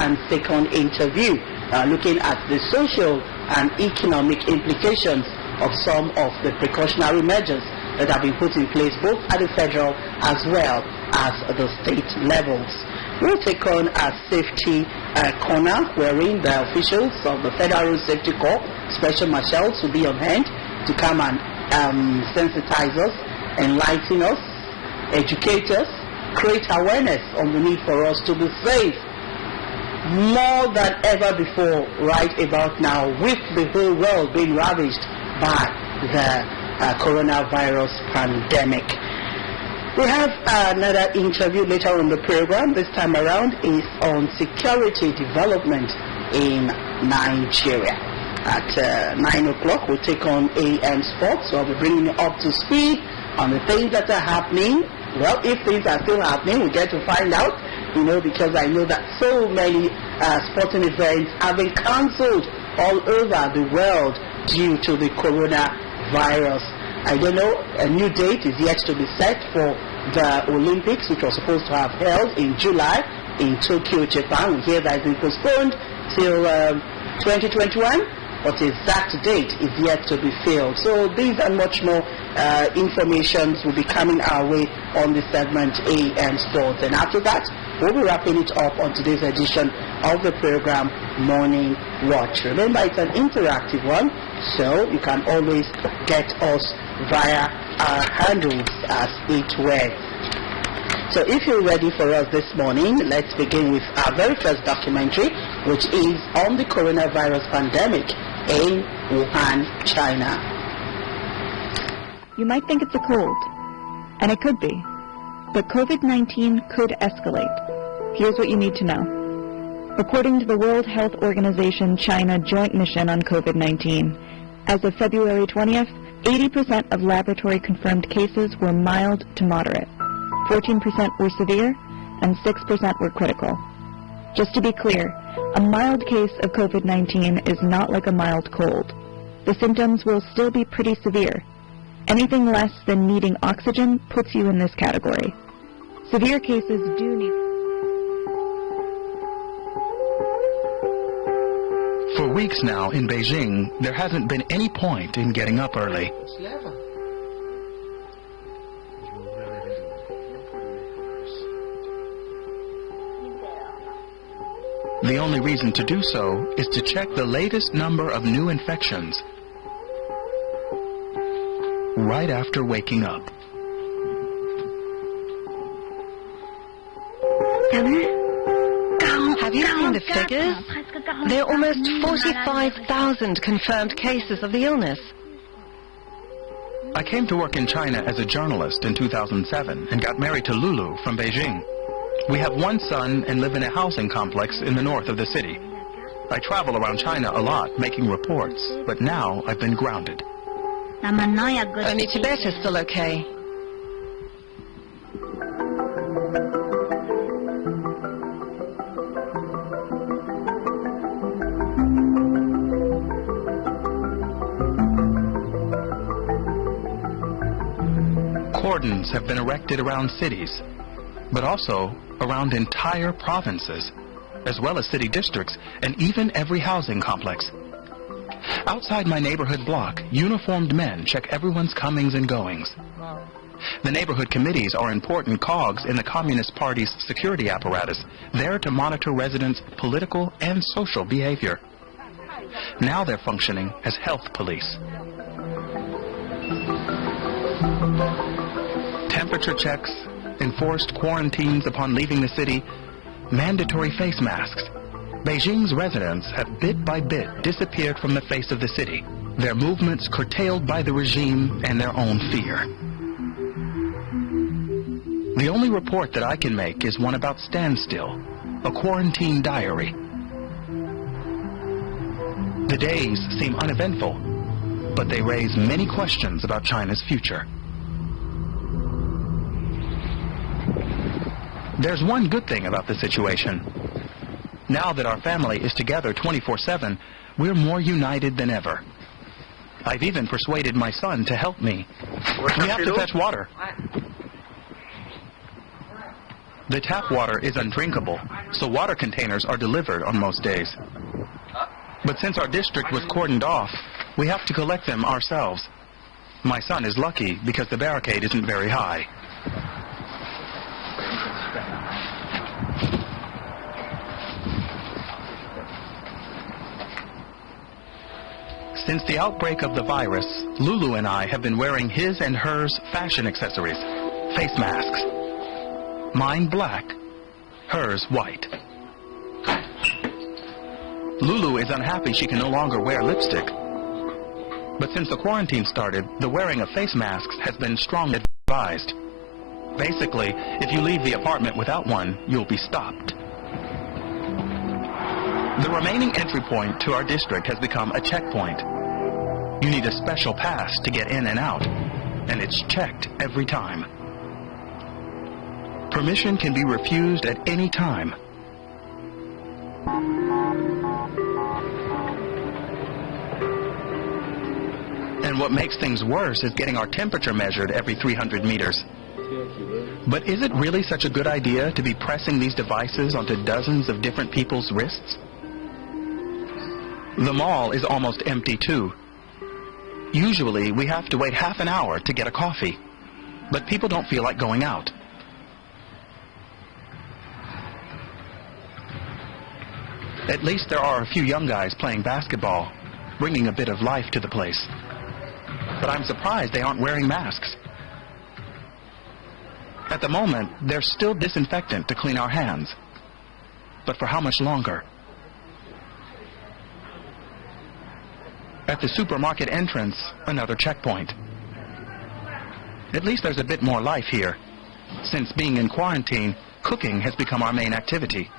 and second interview, looking at the social and economic implications of some of the precautionary measures that have been put in place both at the federal as well as the state levels. We'll take on a safety corner wherein the officials of the Federal Safety Corps, special marshals, will be on hand to come and sensitize us, enlighten us, educate us, create awareness on the need for us to be safe more than ever before right about now, with the whole world being ravaged by the coronavirus pandemic. We have another interview later on the program. This time around is on security development in Nigeria. At 9 o'clock, we'll take on AM Sports, so I'll be bringing you up to speed on the things that are happening. Well, if things are still happening, we get to find out, because I know that so many sporting events have been cancelled all over the world due to the coronavirus. I don't know, a new date is yet to be set for the Olympics, which was supposed to have held in July in Tokyo, Japan. We hear that it's been postponed till 2021, but the exact date is yet to be filled. So these and much more information will be coming our way on the segment AM Sports. And after that, we'll be wrapping it up on today's edition of the program Morning Watch. Remember, it's an interactive one, so you can always get us via our handles as it were. So if you're ready for us this morning, let's begin with our very first documentary, which is on the coronavirus pandemic in Wuhan, China. You might think it's a cold, and it could be, but COVID-19 could escalate. Here's what you need to know. According to the World Health Organization China Joint Mission on COVID-19, as of February 20th, 80% of laboratory-confirmed cases were mild to moderate, 14% were severe, and 6% were critical. Just to be clear, a mild case of COVID-19 is not like a mild cold. The symptoms will still be pretty severe. Anything less than needing oxygen puts you in this category. Severe cases do need... For weeks now in Beijing, there hasn't been any point in getting up early. The only reason to do so is to check the latest number of new infections right after waking up. Have you seen the figures? There are almost 45,000 confirmed cases of the illness. I came to work in China as a journalist in 2007 and got married to Lulu from Beijing. We have one son and live in a housing complex in the north of the city. I travel around China a lot making reports, but now I've been grounded. Only Tibet is still okay. Cordons have been erected around cities, but also around entire provinces, as well as city districts, and even every housing complex. Outside my neighborhood block, uniformed men check everyone's comings and goings. The neighborhood committees are important cogs in the Communist Party's security apparatus, there to monitor residents' political and social behavior. Now they're functioning as health police. Temperature checks, enforced quarantines upon leaving the city, mandatory face masks. Beijing's residents have bit by bit disappeared from the face of the city, their movements curtailed by the regime and their own fear. The only report that I can make is one about standstill, a quarantine diary. The days seem uneventful, but they raise many questions about China's future. There's one good thing about the situation. Now that our family is together 24/7, we're more united than ever. I've even persuaded my son to help me. We have to fetch water. The tap water is undrinkable, so water containers are delivered on most days. But since our district was cordoned off, we have to collect them ourselves. My son is lucky because the barricade isn't very high. Since the outbreak of the virus, Lulu and I have been wearing his and hers fashion accessories, face masks. Mine black, hers white. Lulu is unhappy she can no longer wear lipstick. But since the quarantine started, the wearing of face masks has been strongly advised. Basically, if you leave the apartment without one, you'll be stopped. The remaining entry point to our district has become a checkpoint. You need a special pass to get in and out, and it's checked every time. Permission can be refused at any time. And what makes things worse is getting our temperature measured every 300 meters. But is it really such a good idea to be pressing these devices onto dozens of different people's wrists? The mall is almost empty too. Usually we have to wait half an hour to get a coffee, but people don't feel like going out. At least there are a few young guys playing basketball, bringing a bit of life to the place. But I'm surprised they aren't wearing masks. At the moment, there's still disinfectant to clean our hands. But for how much longer? At the supermarket entrance, another checkpoint. At least there's a bit more life here. Since being in quarantine, cooking has become our main activity.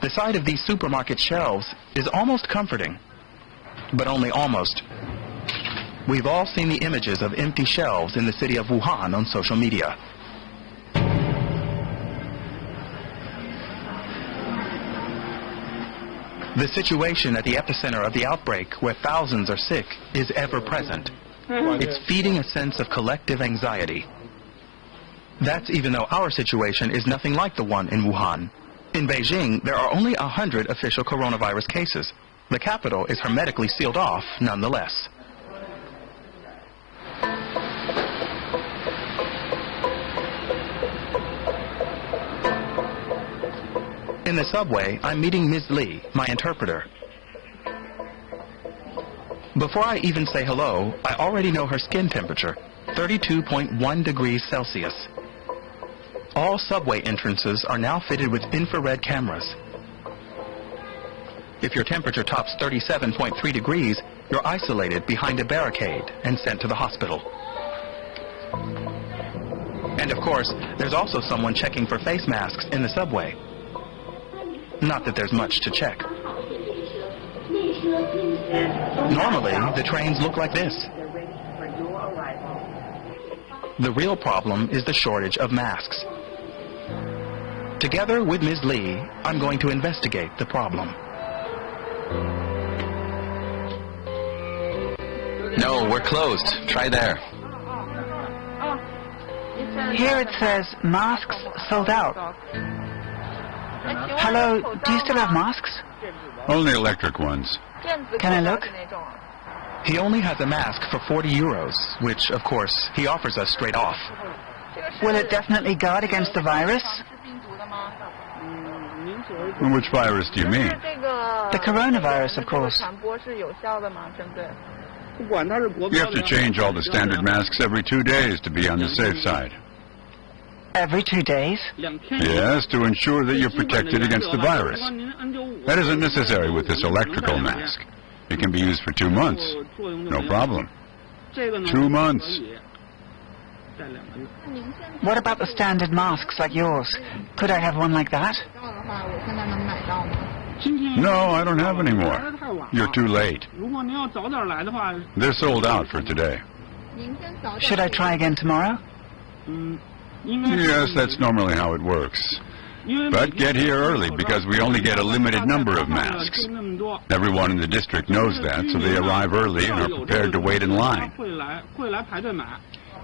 The sight of these supermarket shelves is almost comforting, but only almost. We've all seen the images of empty shelves in the city of Wuhan on social media. The situation at the epicenter of the outbreak, where thousands are sick, is ever present. It's feeding a sense of collective anxiety. That's even though our situation is nothing like the one in Wuhan. In Beijing, there are only 100 official coronavirus cases. The capital is hermetically sealed off nonetheless. In the subway, I'm meeting Ms. Li, my interpreter. Before I even say hello, I already know her skin temperature, 32.1 degrees Celsius. All subway entrances are now fitted with infrared cameras. If your temperature tops 37.3 degrees, you're isolated behind a barricade and sent to the hospital. And of course, there's also someone checking for face masks in the subway. Not that there's much to check. Normally, the trains look like this. The real problem is the shortage of masks. Together with Ms. Li, I'm going to investigate the problem. No, we're closed. Try there. Here it says masks sold out. Hello, do you still have masks? Only electric ones. Can I look? He only has a mask for 40 euros, which, of course, he offers us straight off. Will it definitely guard against the virus? Which virus do you mean? The coronavirus, of course. You have to change all the standard masks every 2 days to be on the safe side. Every 2 days? Yes, to ensure that you're protected against the virus. That isn't necessary with this electrical mask. It can be used for 2 months. No problem. 2 months. What about the standard masks like yours? Could I have one like that? No, I don't have any more. You're too late. They're sold out for today. Should I try again tomorrow? Yes, that's normally how it works. But get here early because we only get a limited number of masks. Everyone in the district knows that, so they arrive early and are prepared to wait in line.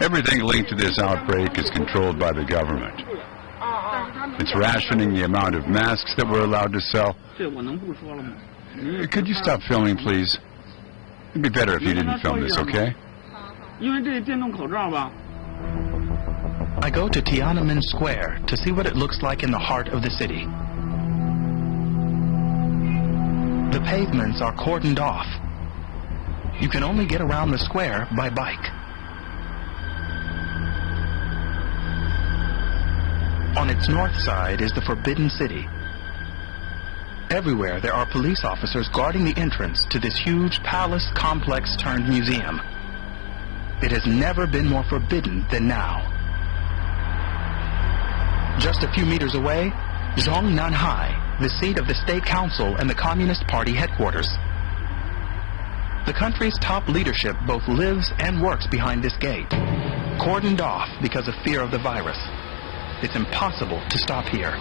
Everything linked to this outbreak is controlled by the government. It's rationing the amount of masks that we're allowed to sell. Could you stop filming, please? It'd be better if you didn't film this, okay? I go to Tiananmen Square to see what it looks like in the heart of the city. The pavements are cordoned off. You can only get around the square by bike. On its north side is the Forbidden City. Everywhere there are police officers guarding the entrance to this huge palace complex turned museum. It has never been more forbidden than now. Just a few meters away, Zhongnanhai, the seat of the State Council and the Communist Party headquarters. The country's top leadership both lives and works behind this gate, cordoned off because of fear of the virus. It's impossible to stop here.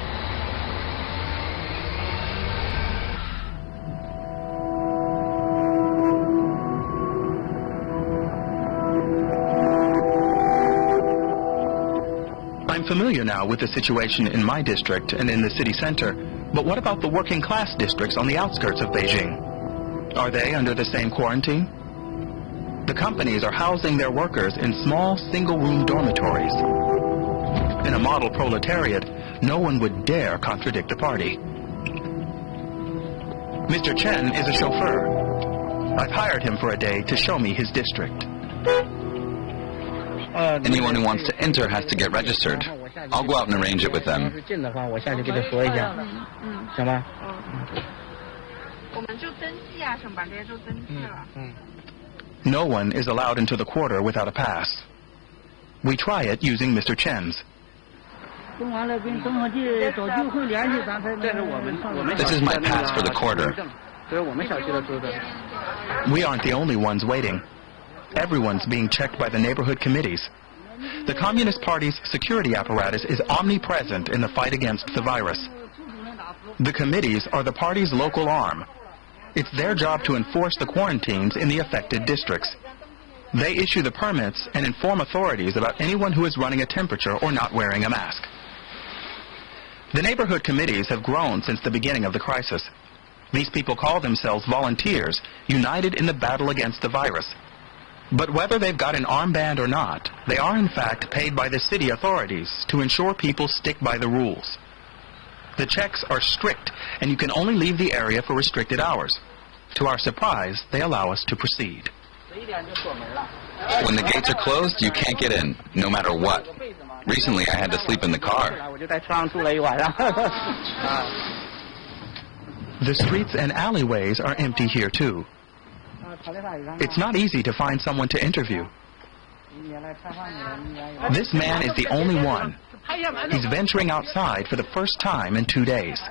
I'm familiar now with the situation in my district and in the city center, but what about the working class districts on the outskirts of Beijing? Are they under the same quarantine? The companies are housing their workers in small single-room dormitories. In a model proletariat, no one would dare contradict the party. Mr. Chen is a chauffeur. I've hired him for a day to show me his district. Anyone who wants to enter has to get registered. I'll go out and arrange it with them. No one is allowed into the quarter without a pass. We try it using Mr. Chen's. This is my pass for the quarter. We aren't the only ones waiting. Everyone's being checked by the neighborhood committees. The Communist Party's security apparatus is omnipresent in the fight against the virus. The committees are the party's local arm. It's their job to enforce the quarantines in the affected districts. They issue the permits and inform authorities about anyone who is running a temperature or not wearing a mask. The neighborhood committees have grown since the beginning of the crisis. These people call themselves volunteers, united in the battle against the virus. But whether they've got an armband or not, they are in fact paid by the city authorities to ensure people stick by the rules. The checks are strict, and you can only leave the area for restricted hours. To our surprise, they allow us to proceed. When the gates are closed, you can't get in, no matter what. Recently, I had to sleep in the car. The streets and alleyways are empty here, too. It's not easy to find someone to interview. This man is the only one. He's venturing outside for the first time in 2 days.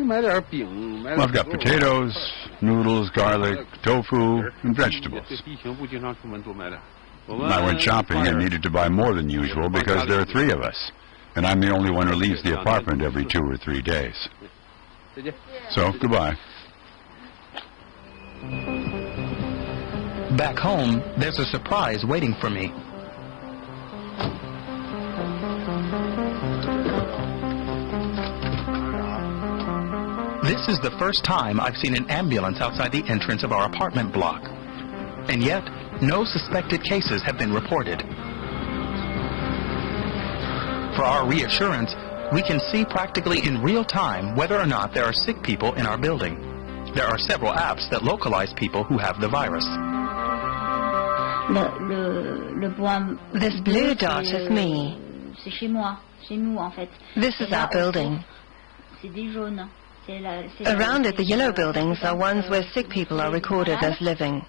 I've got potatoes, noodles, garlic, tofu, and vegetables. I went shopping and needed to buy more than usual because there are 3 of us, and I'm the only one who leaves the apartment every 2 or 3 days. So, goodbye. Back home, there's a surprise waiting for me. This is the first time I've seen an ambulance outside the entrance of our apartment block. And yet, no suspected cases have been reported. For our reassurance, we can see practically in real time whether or not there are sick people in our building. There are several apps that localize people who have the virus. This blue dot is me. This is our building. Around it, the yellow buildings are ones where sick people are recorded as living.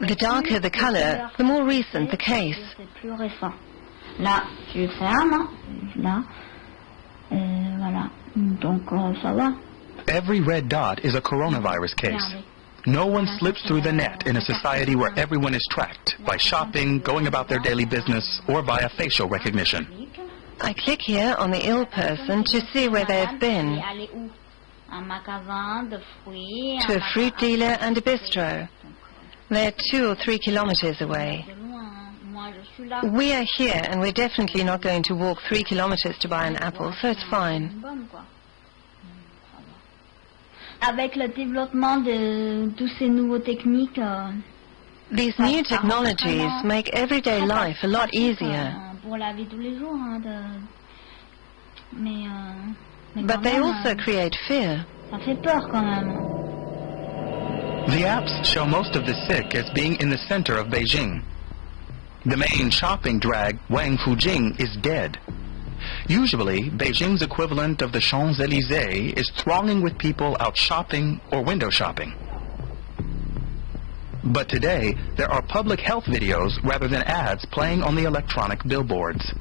The darker the color, the more recent the case. Every red dot is a coronavirus case. No one slips through the net in a society where everyone is tracked by shopping, going about their daily business, or via facial recognition. I click here on the ill person to see where they have been. To a fruit dealer and a bistro. They're 2 or 3 kilometers away. We are here, and we're definitely not going to walk 3 kilometers to buy an apple, so it's fine. Avec le développement de toutes ces nouvelles techniques, these new technologies make everyday life a lot easier. But they also create fear. The apps show most of the sick as being in the center of Beijing. The main shopping drag, Wang Fujing, is dead. Usually, Beijing's equivalent of the Champs-Élysées is thronging with people out shopping or window shopping. But today, there are public health videos rather than ads playing on the electronic billboards.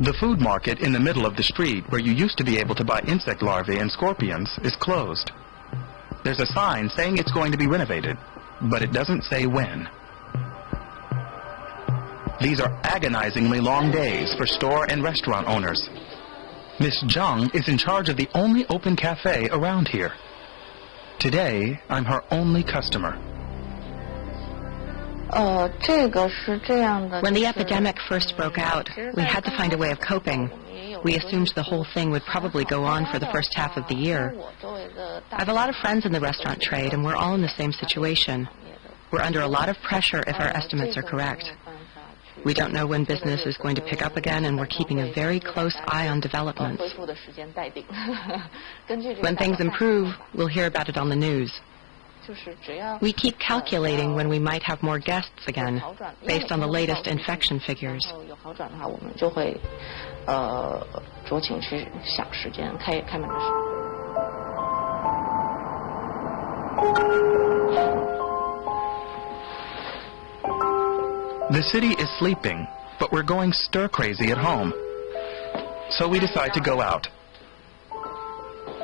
The food market in the middle of the street, where you used to be able to buy insect larvae and scorpions, is closed. There's a sign saying it's going to be renovated, but it doesn't say when. These are agonizingly long days for store and restaurant owners. Miss Zhang is in charge of the only open cafe around here. Today, I'm her only customer. When the epidemic first broke out, we had to find a way of coping. We assumed the whole thing would probably go on for the first half of the year. I have a lot of friends in the restaurant trade, and we're all in the same situation. We're under a lot of pressure if our estimates are correct. We don't know when business is going to pick up again, and we're keeping a very close eye on developments. When things improve, we'll hear about it on the news. We keep calculating when we might have more guests again, based on the latest infection figures. The city is sleeping, but we're going stir-crazy at home. So we decide to go out.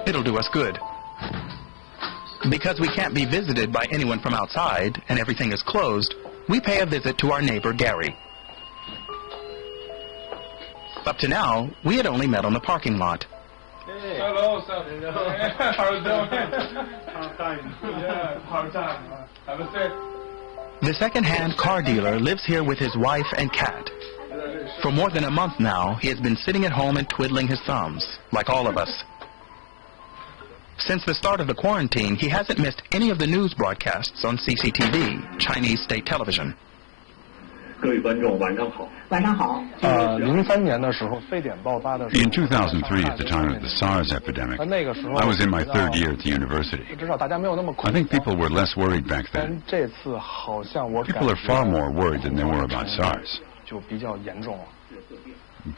It'll do us good. Because we can't be visited by anyone from outside and everything is closed, we pay a visit to our neighbor Gary. Up to now, we had only met on the parking lot. Hey. Hello, sir. How are you doing? Yeah, hard time. Have a seat. The second-hand car dealer lives here with his wife and cat. For more than a month now, he has been sitting at home and twiddling his thumbs, like all of us. Since the start of the quarantine, he hasn't missed any of the news broadcasts on CCTV, Chinese state television. In 2003, at the time of the SARS epidemic, I was in my third year at the university. I think people were less worried back then. People are far more worried than they were about SARS.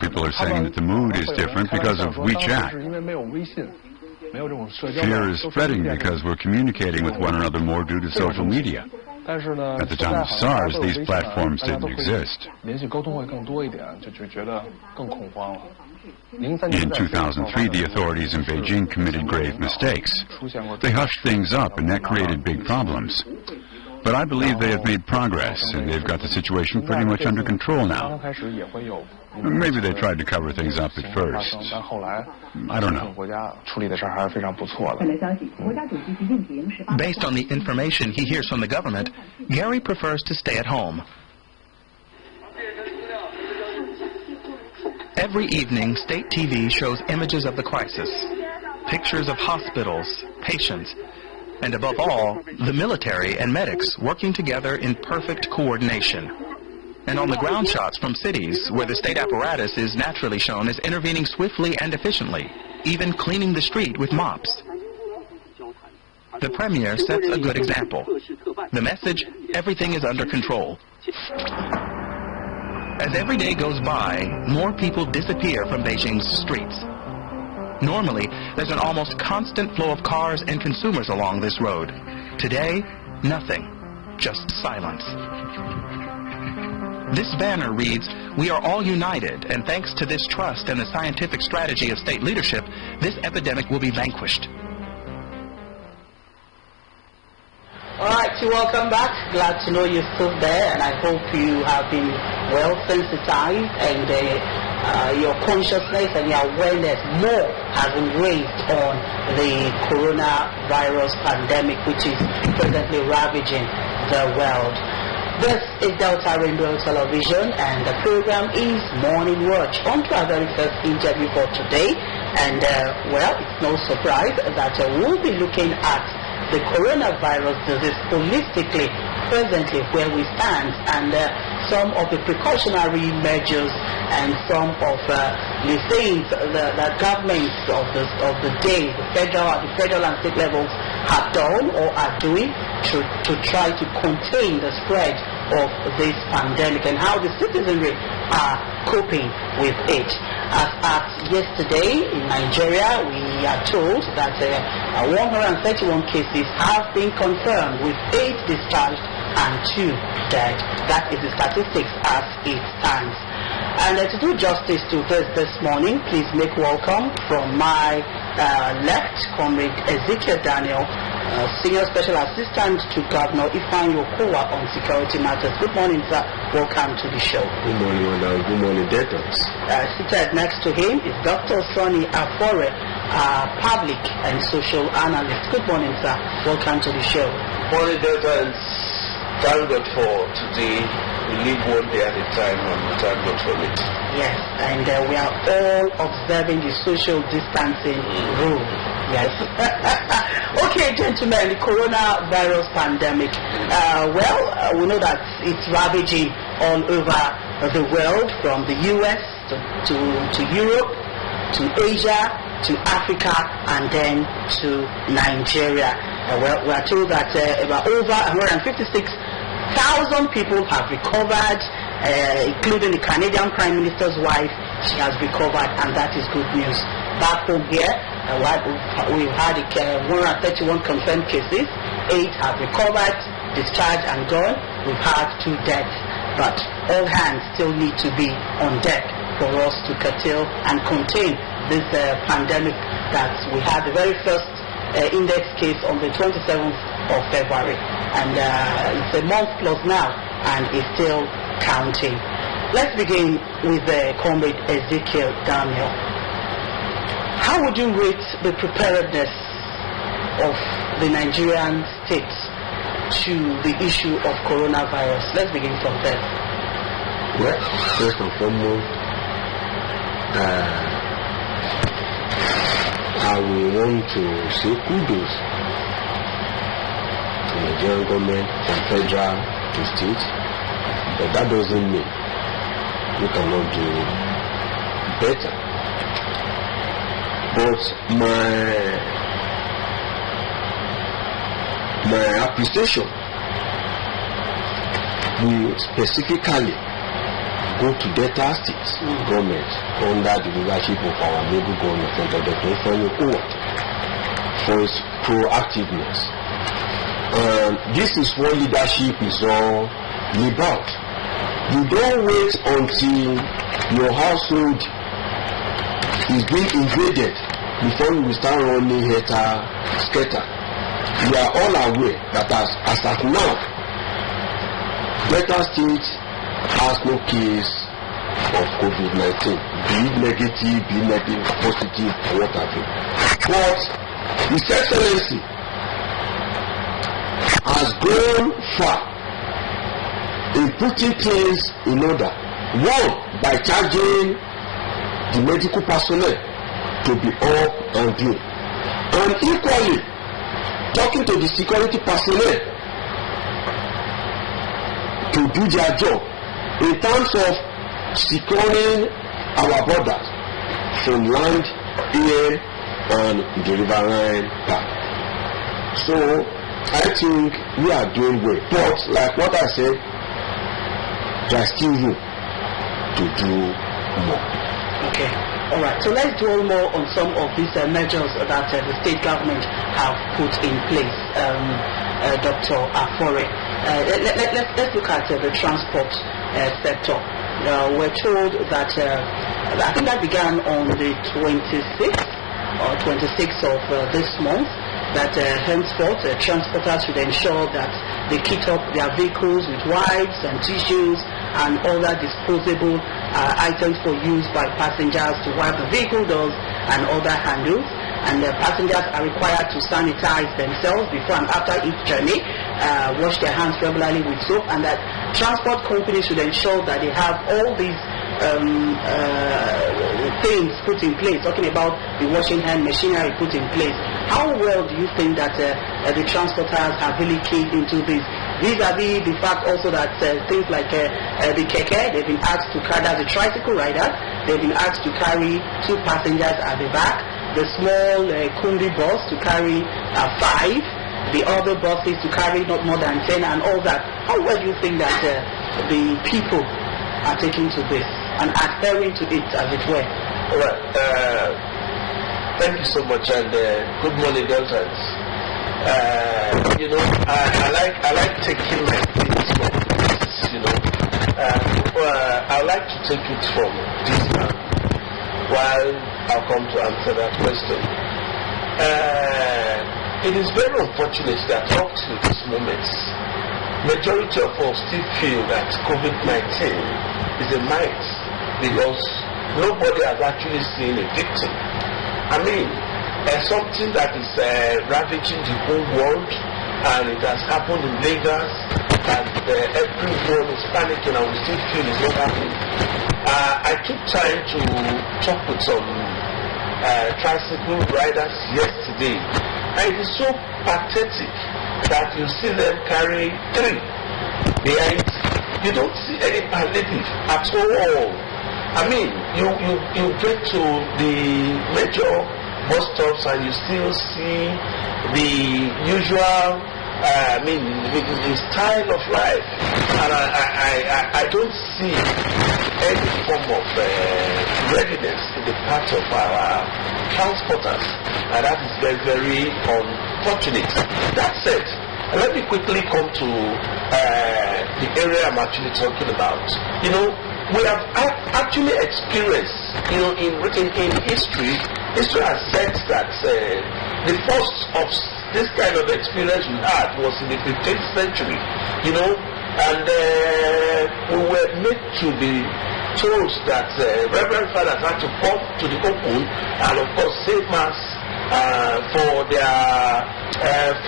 People are saying that the mood is different because of WeChat. Fear is spreading because we're communicating with one another more due to social media. At the time of SARS, these platforms didn't exist. In 2003, the authorities in Beijing committed grave mistakes. They hushed things up, and that created big problems. But I believe they have made progress, and they've got the situation pretty much under control now. Maybe they tried to cover things up at first. I don't know. Based on the information he hears from the government, Gary prefers to stay at home. Every evening, state TV shows images of the crisis, pictures of hospitals, patients, and above all, the military and medics working together in perfect coordination. And on the ground shots from cities where the state apparatus is naturally shown as intervening swiftly and efficiently, even cleaning the street with mops. The premier sets a good example. The message, everything is under control. As every day goes by, more people disappear from Beijing's streets. Normally, there's an almost constant flow of cars and consumers along this road. Today, nothing, just silence. This banner reads, "We are all united, and thanks to this trust and the scientific strategy of state leadership, this epidemic will be vanquished." All right, welcome back. Glad to know you're still there, and I hope you have been well sensitized and your consciousness and your awareness more has been raised on the coronavirus pandemic, which is presently ravaging the world. This is Delta Rainbow Television, and the program is Morning Watch. On to our very first interview for today, and well, it's no surprise that we'll be looking at the coronavirus disease holistically, presently where we stand, and some of the precautionary measures and some of the things that governments of the day, the federal and state levels have done or are doing to try to contain the spread of this pandemic, and how the citizenry are coping with it. As at yesterday in Nigeria, we are told that 131 cases have been confirmed, with 8 discharged and 2 dead. That is the statistics as it stands. And to do justice to this morning, please make welcome from my left, Comrade Ezekiel Daniel, Senior Special Assistant to Governor Ifeanyi Okowa on security matters. Good morning, sir. Welcome to the show. Good morning, madam. Good morning, Deltas. Seated next to him is Dr. Sonny Afore, public and social analyst. Good morning, sir. Welcome to the show. Morning, Delta, and thank God for today. We live one day at a time, and we thank God for it. Yes, and we are all observing the social distancing rule. Yes. Okay, gentlemen, the coronavirus pandemic. We know that it's ravaging all over the world, from the US to Europe, to Asia, to Africa, and then to Nigeria. We are told that about over 156,000 people have recovered, including the Canadian Prime Minister's wife. She has recovered, and that is good news. Back home here, we've had 131 confirmed cases, 8 have recovered, discharged and gone. We've had 2 deaths, but all hands still need to be on deck for us to curtail and contain this pandemic that we had the very first index case on the 27th of February, and it's a month plus now, and it's still counting. Let's begin with Comrade Ezekiel Daniel. How would you rate the preparedness of the Nigerian state to the issue of coronavirus? Let's begin from there. Well, first and foremost, I will want to say kudos to the Nigerian government, from federal to state, but that doesn't mean we cannot do better. But my appreciation will specifically go to Delta State government under the leadership of our neighbor government, Dr. Ifeanyi Okowa, for its proactiveness. And this is what leadership is all about. You don't wait until your household is being invaded before you will start running scatter. We are all aware that as at now, Delta State has no case of COVID-19, be it negative, be it negative, positive, or what have you. But His Excellency has gone far in putting things in order. One, by charging the medical personnel to be up and doing, and equally talking to the security personnel to do their job in terms of securing our borders from land, air, and the riverine part. So I think we are doing well, but like what I said, there is still room to do more. Okay, all right. So let's dwell more on some of these measures that the state government have put in place. Dr. Afore, let's look at the transport sector. We're told that I think that began on the 26th of this month, that henceforth transporters should ensure that they kit up their vehicles with wipes and tissues and other disposable items for use by passengers to wipe the vehicle doors and other handles. And the passengers are required to sanitize themselves before and after each journey, wash their hands regularly with soap, and that transport companies should ensure that they have all these things put in place, talking about the washing hand machinery put in place. How well do you think that the transporters have really keyed into this, vis-a-vis the fact also that things like the keke, they've been asked to carry, the tricycle riders, they've been asked to carry 2 passengers at the back, the small Kundi bus to carry 5, the other buses to carry not more than 10, and all that. How well do you think that the people are taking to this and adhering to it, as it were? All right. Thank you so much, and good morning, Deltans. You know, I like taking my things from this. You know, I like to take it from this man, while I'll come to answer that question. It is very unfortunate that up to this moment, majority of us still feel that COVID-19 is a myth because nobody has actually seen a victim. I mean, something that is ravaging the whole world, and it has happened in Lagos, and everyone is panicking, and we still feel it's not happening. I took time to talk with some tricycle riders yesterday, and it is so pathetic that you see them carry 3 behind. You don't see any palliative at all. I mean, you get to the major bus stops and you still see the usual, the style of life, and I don't see any form of readiness in the part of our transporters, and that is very, very unfortunate. That said, let me quickly come to the area I'm actually talking about. You know, we have actually experienced, you know, in history has said that the first of this kind of experience we had was in the 15th century, you know, and we were made to be told that Reverend Fathers had to come to the open and, of course, say Mass for their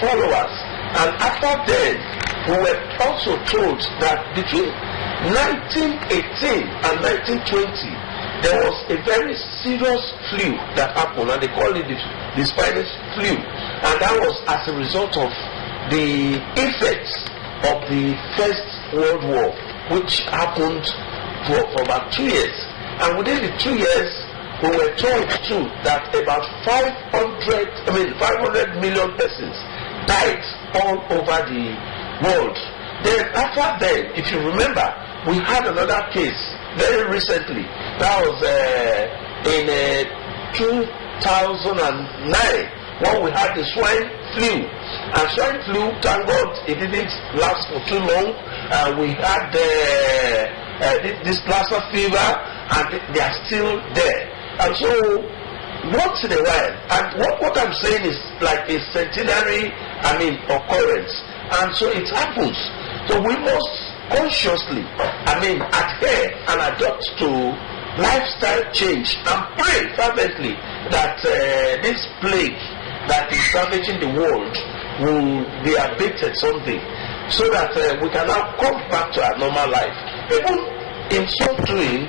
followers. And after that, we were also told that between 1918 and 1920, there was a very serious flu that happened, and they call it the Spanish flu. And that was as a result of the effects of the First World War, which happened for about 2 years. And within the 2 years, we were told too that about 500 million persons died all over the world. Then after that, if you remember, we had another case very recently. That was in 2009 when we had the swine flu. And swine flu, thank God, it didn't last for too long. We had this Lassa fever, and they are still there. And so, once in a while, and what I'm saying is like a centenary, occurrence. And so it happens. So we must consciously, adhere and adopt to lifestyle change and pray fervently that this plague that is ravaging the world will be abated someday, so that we can now come back to our normal life. Even in so doing,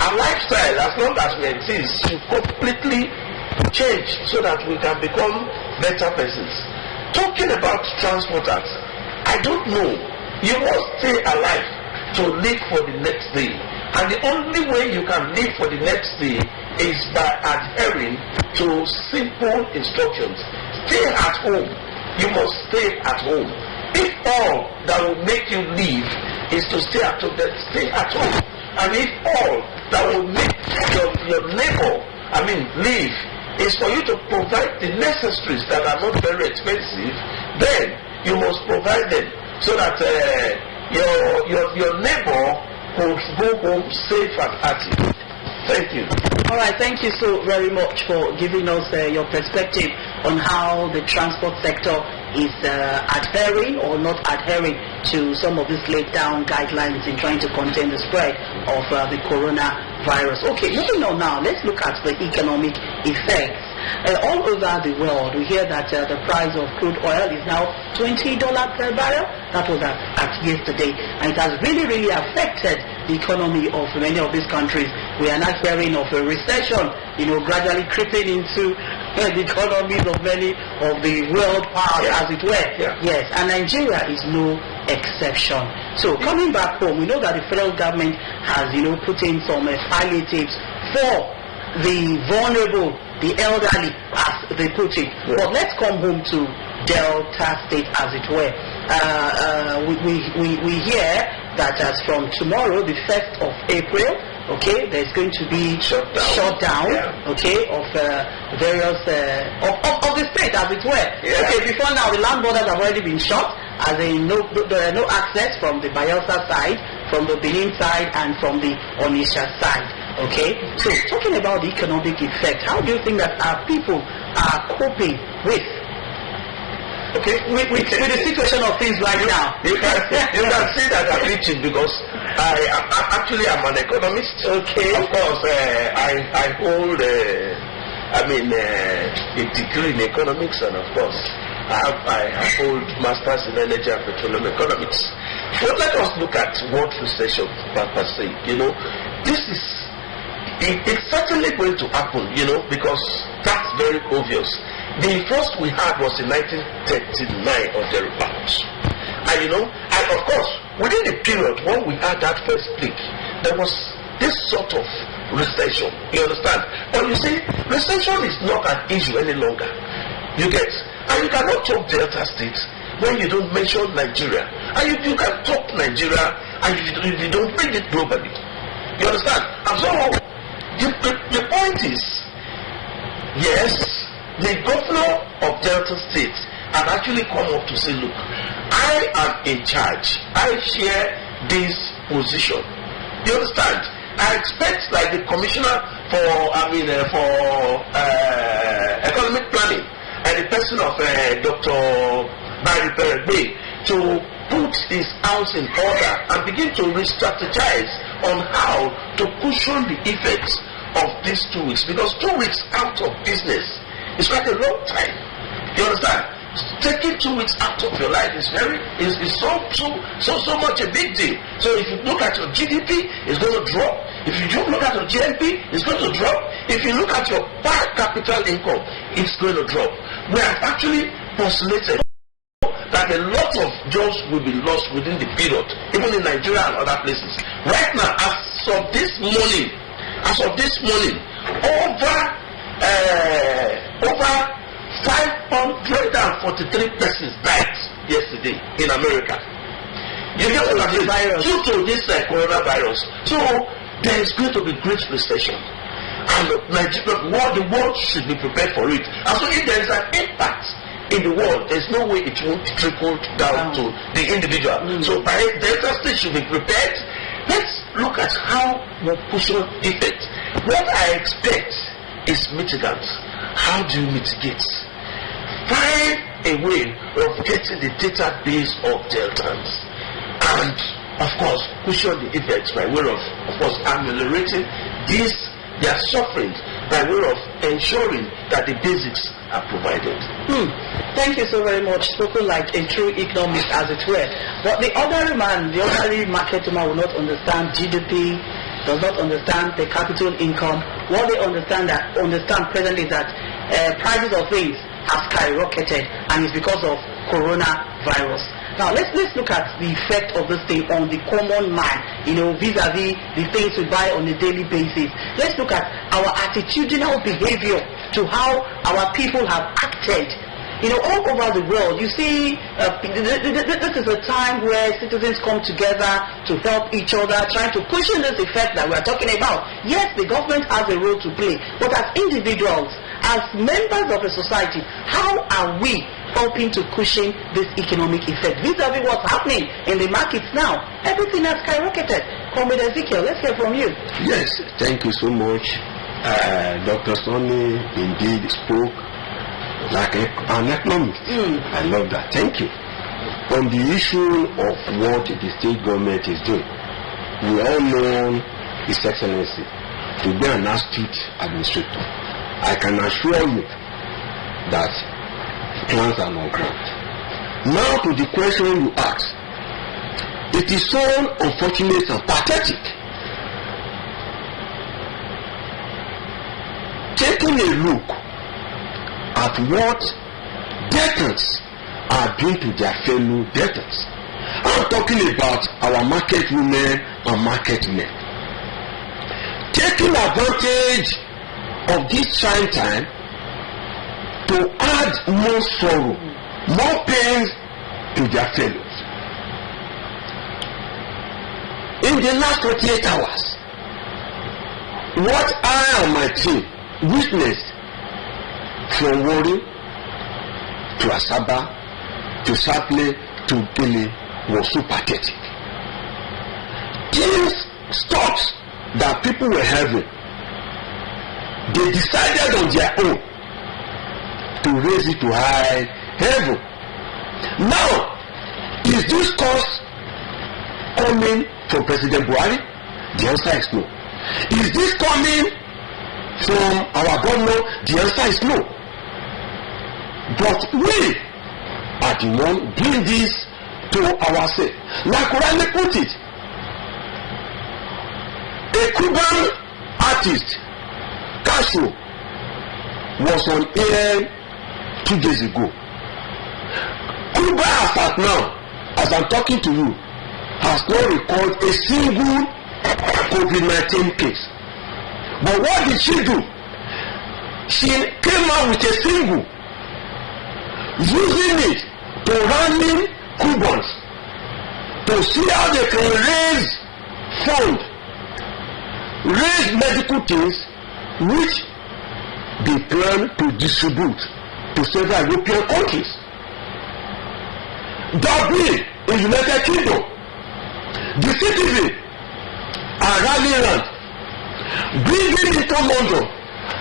our lifestyle, as long as we exist, should completely change so that we can become better persons. Talking about transporters, I don't know. You must stay alive to live for the next day. And the only way you can live for the next day is by adhering to simple instructions. Stay at home. You must stay at home. If all that will make you live is to stay at home, then stay at home. And if all that will make your neighbor, live, is for you to provide the necessaries that are not very expensive, then you must provide them so that your neighbor will go home safe and happy. Thank you. All right, thank you so very much for giving us your perspective on how the transport sector is adhering or not adhering to some of these laid down guidelines in trying to contain the spread of the coronavirus. Okay, moving on now, let's look at the economic effects. All over the world, we hear that the price of crude oil is now $20 per barrel. That was at yesterday, and it has really affected the economy of many of these countries. We are now hearing of a recession, gradually creeping into the economies of many of the world powers, as it were. Yes, and Nigeria is no exception. So coming back home, we know that the federal government has, put in some palliatives for the vulnerable, the elderly, as they put it. But let's come home to Delta State, as it were. We hear that as from tomorrow, the 1st of April, okay, there's going to be shutdown, okay, of various of the state, as it were. Okay, before now, the land borders have already been shut, as in there are no access from the Bayelsa side, from the Benin side, and from the Onitsha side. Okay, so talking about the economic effect, how do you think that our people are coping with the situation of things right now? You can see that I'm reaching because I'm an economist. Okay. Of course, I hold a degree in economics, and of course I hold masters in energy and petroleum economics. But let us look at what recession per se. This is. It's certainly going to happen, because that's very obvious. The first we had was in 1939 or thereabouts. And of course, within the period when we had that first peak, there was this sort of recession. You understand? But you see, recession is not an issue any longer. You get? And you cannot talk Delta State when you don't mention Nigeria. And you can talk Nigeria and you don't bring it globally. You understand? And so, the point is, yes, the governor of Delta State had actually come up to say, look, I am in charge. I share this position. You understand? I expect, like the commissioner for economic planning and the person of Dr. Barry Peregbe to put his house in order and begin to re-strategize on how to cushion the effects of these 2 weeks, because 2 weeks out of business is quite a long time. You understand? Taking 2 weeks out of your life is so much a big deal. So if you look at your GDP, it's going to drop. If you look at your GNP, it's going to drop. If you look at your per capital income, it's going to drop. We have actually postulated that a lot of jobs will be lost within the period, even in Nigeria and other places. Right now, as of this morning, over 543 persons died yesterday in America. You get what I mean? Due to this coronavirus. So there is going to be great recession, and the world should be prepared for it. And so if there is an impact in the world, there's no way it won't trickle down to the individual. So Delta State should be prepared. Let's look at how we cushion effect. What I expect is mitigants. How do you mitigate? Find a way of getting the database of Deltans, and of course cushion the effects by way of course ameliorating their suffering by way of ensuring that the basics are provided. Thank you so very much. Spoken like a true economist, as it were. But the ordinary man, the ordinary market woman will not understand GDP, does not understand the capital income. What they understand presently is that prices of things have skyrocketed, and it's because of coronavirus. Now let's look at the effect of this thing on the common man, vis-a-vis the things we buy on a daily basis. Let's look at our attitudinal behavior to how our people have acted. All over the world, you see, this is a time where citizens come together to help each other, trying to cushion this effect that we are talking about. Yes, the government has a role to play, but as individuals, as members of a society, how are we helping to cushion this economic effect vis-a-vis what's happening in the markets now? Everything has skyrocketed. Comrade Ezekiel, let's hear from you. Yes, thank you so much. Dr. Sonny indeed spoke like an economist. I love that. Thank you. On the issue of what the state government is doing, we all know His Excellency to be an astute administrator. I can assure you that plans are on ground. Now to the question you asked. It is so unfortunate and pathetic. Taking a look at what debtors are doing to their fellow debtors. I'm talking about our market women and market men. Taking advantage of this trying time to add more sorrow, more pains to their fellows. In the last 48 hours, what I and my team witnessed from Warri to Asaba to Saple to Gili was so pathetic. These stocks that people were having, they decided on their own to raise it to high heaven. Now, is this cost coming from President Buhari? The answer is no. Is this coming from our governor? The answer is no. But we are the one doing this to ourselves. Like Kurani put it, a Cuban artist, Castro, was on air 2 days ago. Cuba, as at now, as I'm talking to you, has not recorded a single COVID-19 case. But what did she do? She came out with a single, using it to rallying Cubans to see how they can raise funds, raise medical things, which they plan to distribute to several European countries. Dublin in United Kingdom, the citizens are rallying around, bringing into London,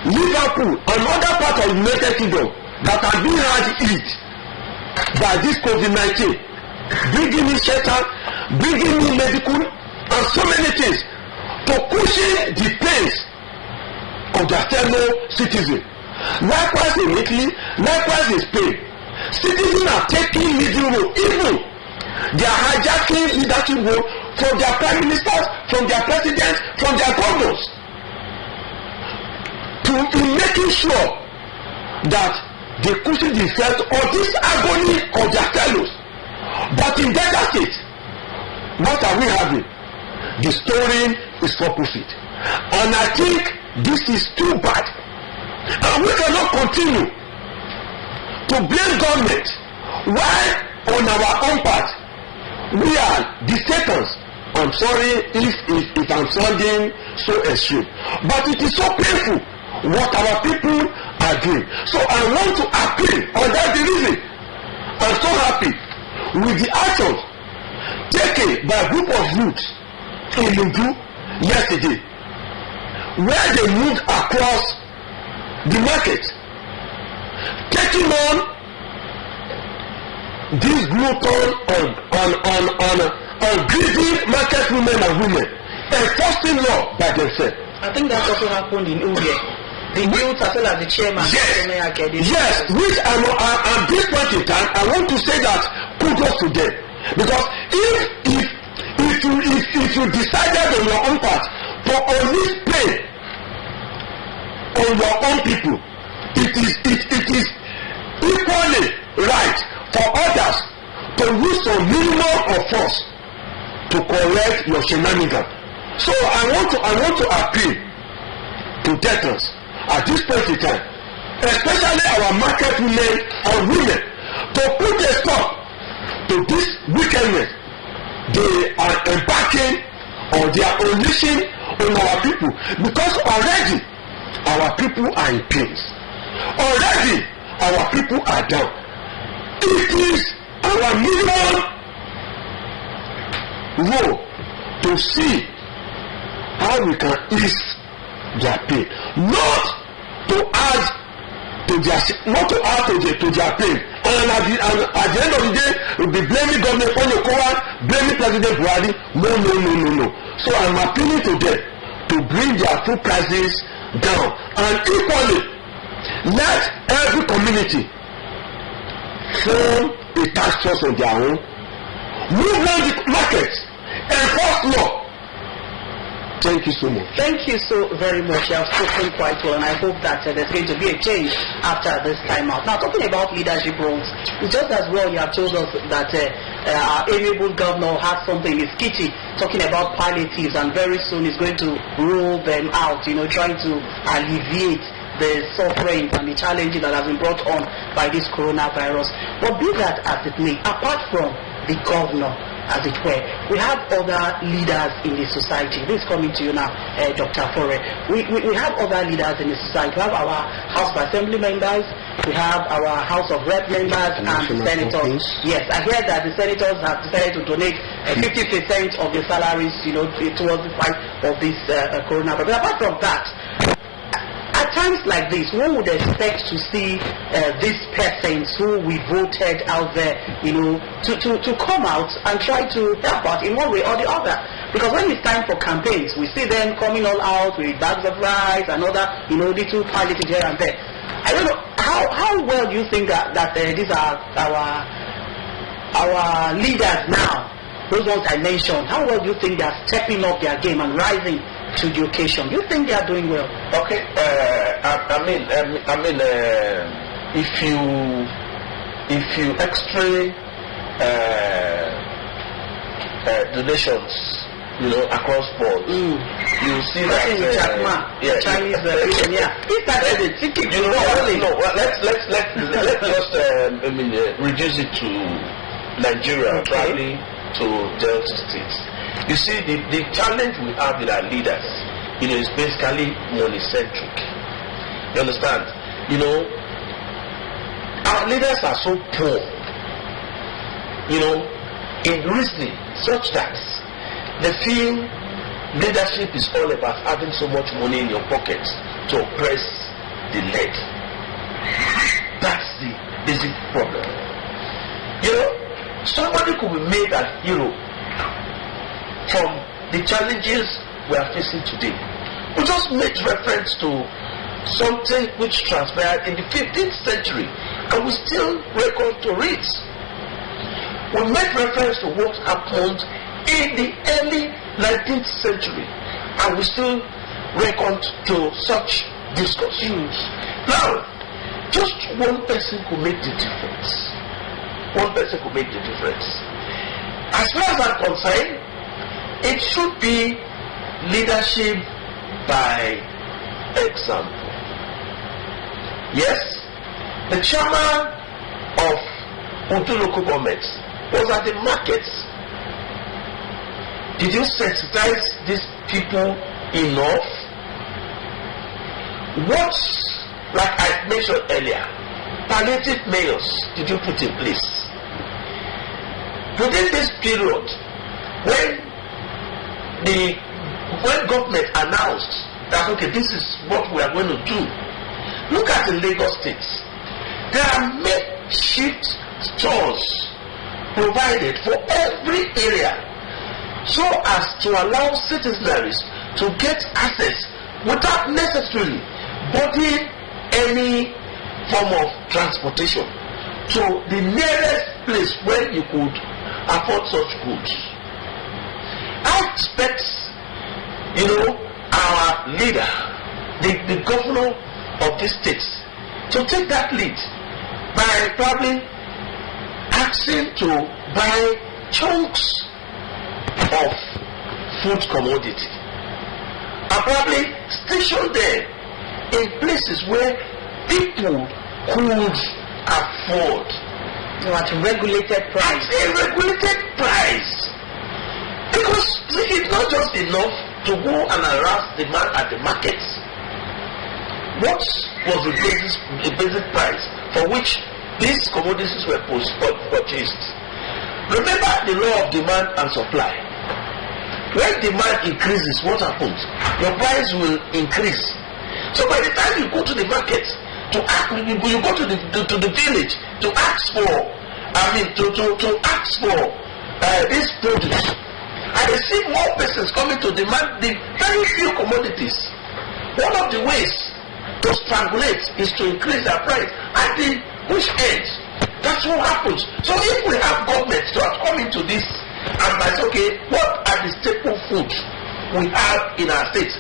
Liverpool, and other parts of the United Kingdom that are being hard hit by this COVID-19, bringing in shelter, bringing in medical, and so many things to cushion the pains of their fellow citizens. Likewise in Italy, likewise in Spain, citizens are taking leading role, even they are hijacking leadership role from their prime ministers, from their presidents, from their governors, in making sure that they cushion the effect of this agony of their fellows. But in Delta State, what are we having? The story is for profit. And I think this is too bad. And we cannot continue to blame government while on our own part we are dictators. I'm sorry if I'm sounding so extreme, but it is so painful what our people are doing. So I want to appeal on that reason. I'm so happy with the actions taken by a group of youths in Lundu yesterday, where they moved across the market, taking on this gluten on greedy market women and women, enforcing law by themselves. I think that also happened in Uwe. The youth as well as the chairman. Yes, which at this point in time, I want to say that kudos to them, because if you decided on your own part to only pay on your own people, it is equally right for others to use some minimum of force to correct your shenanigans. So I want to appeal to debtors at this point in time, especially our market women and women, to put a stop to this wickedness they are embarking or they are unleashing on our people, because already our people are in pains. Already our people are down. It is our minimum role to see how we can ease their pain, not to add not to add to their pain. And at the end of the day, we'll be blaming government for Yokowa, blaming President Buhari. No. So I'm appealing to them to bring their food prices down, and equally let every community form a task force on their own, move around the market, enforce law. Thank you so much. Thank you so very much. You have spoken quite well, and I hope that there's going to be a change after this time out. Now, talking about leadership roles, it's just as well you have told us that our amiable governor has something in his kitty talking about palliatives, and very soon he's going to roll them out, trying to alleviate the suffering and the challenges that have been brought on by this coronavirus. But be that as it may, apart from the governor, as it were, we have other leaders in the society. This is coming to you now, Dr. Fore. We have other leaders in the society. We have our House of Assembly members, we have our House of Rep members, and senators. Yes, I hear that the senators have decided to donate 50% of their salaries, towards the fight of this coronavirus. But apart from that, at times like this, one would expect to see these persons who we voted out there, to come out and try to help out in one way or the other. Because when it's time for campaigns, we see them coming all out with bags of rice and other, little palliatives here and there. I don't know, how well do you think that these are our leaders now, those ones I mentioned, how well do you think they are stepping up their game and rising to the occasion? You think they are doing well? Okay, if you x-ray donations, across board, you see that Chinese billionaire, he started it. Let's just reduce it to Nigeria, probably to Delta States. You see, the challenge we have with our leaders, is basically money-centric. You understand? Our leaders are so poor, in reasoning, such that they feel leadership is all about having so much money in your pocket to oppress the led. That's the basic problem. Somebody could be made a hero from the challenges we are facing today. We just made reference to something which transpired in the 15th century, and we still record to it. We made reference to what happened in the early 19th century, and we still record to such discussions. Now, just one person could make the difference. One person could make the difference. As far as I'm concerned, it should be leadership by example. Yes, the chairman of Udu local government was at the markets. Did you sensitize these people enough? What, like I mentioned earlier, palliative measures did you put in place? Within this period, when government announced that, okay, this is what we are going to do, look at the Lagos State. There are makeshift stores provided for every area, so as to allow citizens to get access without necessarily boarding any form of transportation to the nearest place where you could afford such goods. I expect, our leader, the governor of this state, to take that lead by probably asking to buy chunks of food commodity and probably station them in places where people could afford. At a regulated price. At a regulated price. Because it's not just enough to go and harass the man at the markets. What was the basic price for which these commodities were purchased? Remember the law of demand and supply. When demand increases, what happens? Your price will increase. So by the time you go to the market, to ask. You go to the village to ask for. To ask for this produce. And they see more persons coming to demand the very few commodities. One of the ways to strangulate is to increase their price at the push edge. That's what happens. So if we have governments to have come into this and say, okay, what are the staple foods we have in our state?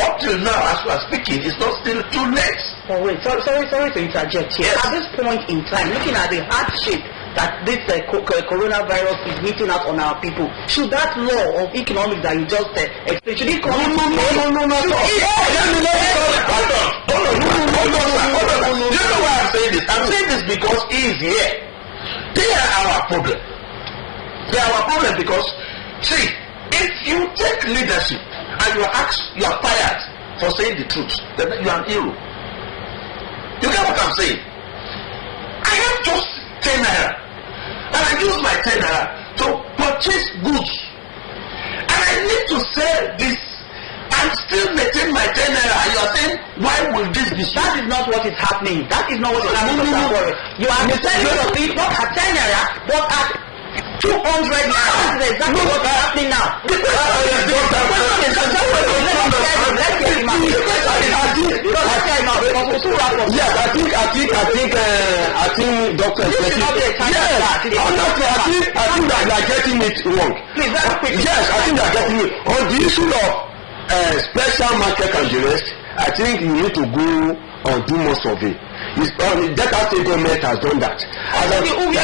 Up till now, as we are speaking, it's not still too late. Oh wait, sorry to interject here. Yes. At this point in time, looking at the hardship that this coronavirus is meeting out on our people, should that law of economics that you just explained, should it come into play? No. Hold on. You know why I'm saying this? I'm saying this because he is here. They are our problem. They are our problem because, see, if you take leadership and you are fired for saying the truth, then you are an hero. You get what I'm saying? I have just 10 naira, and I use my 10 naira to purchase goods, and I need to sell this and still maintain my 10 naira. And you are saying, why will this be so? That is not what is happening. That is not what is happening. No. You are selling your thing not at 10 naira, but at 200 naira. That is exactly what is happening now. Yes, I think Dr. Yes, honestly, I think that they are getting it wrong. Please, very quickly. Yes, I think they are getting it. On the issue of special market and the rest, I think you need to go and do more survey. Delta State government has done that. As I'm talking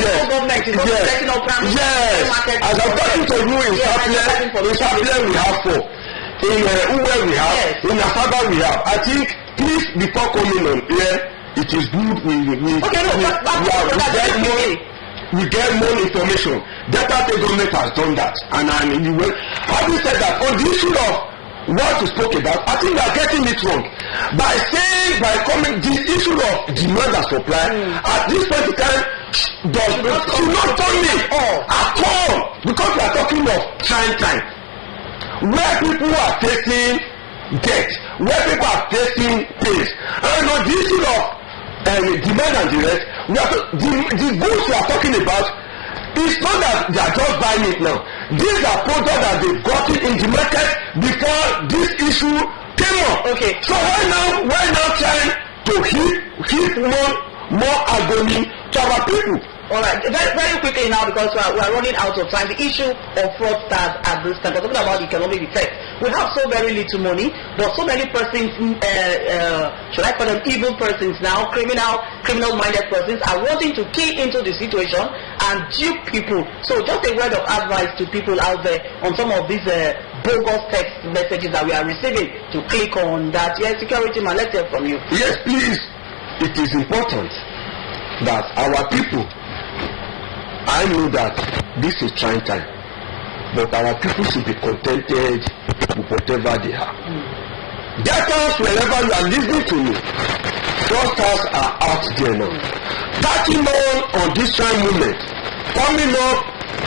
to you in Sapele we have 4. In Uwe we have, in Asaba we have. I think please, before coming on here, it is good we get more information. Delta State government has done that. And having said that, on the issue of what you spoke about, I think we are getting it wrong. By coming the issue of demand and supply, at this point in time, should not turn me at all, because we are talking of trying time, where people are facing debt, where people are facing pains, and on the issue of demand and the rest, the goods we are talking about. It's not that they are just buying it now. These are products that they've gotten in the market before this issue came up. Okay. So why now trying to hit more agony to our people? All right. Very, very quickly now, because we are running out of time. The issue of fraudsters at this time. We're talking about economic effect. We have so very little money, but so many persons, should I call them evil persons now, criminal-minded persons, are wanting to key into the situation and dupe people. So just a word of advice to people out there on some of these bogus text messages that we are receiving, to click on that. Yes, security man, let's hear from you. Yes, please. It is important that our people, I know that this is trying time, but our people should be contented with whatever they have. Get us wherever you are listening to me. Fraudsters are out there now. Touching on this trying movement, coming up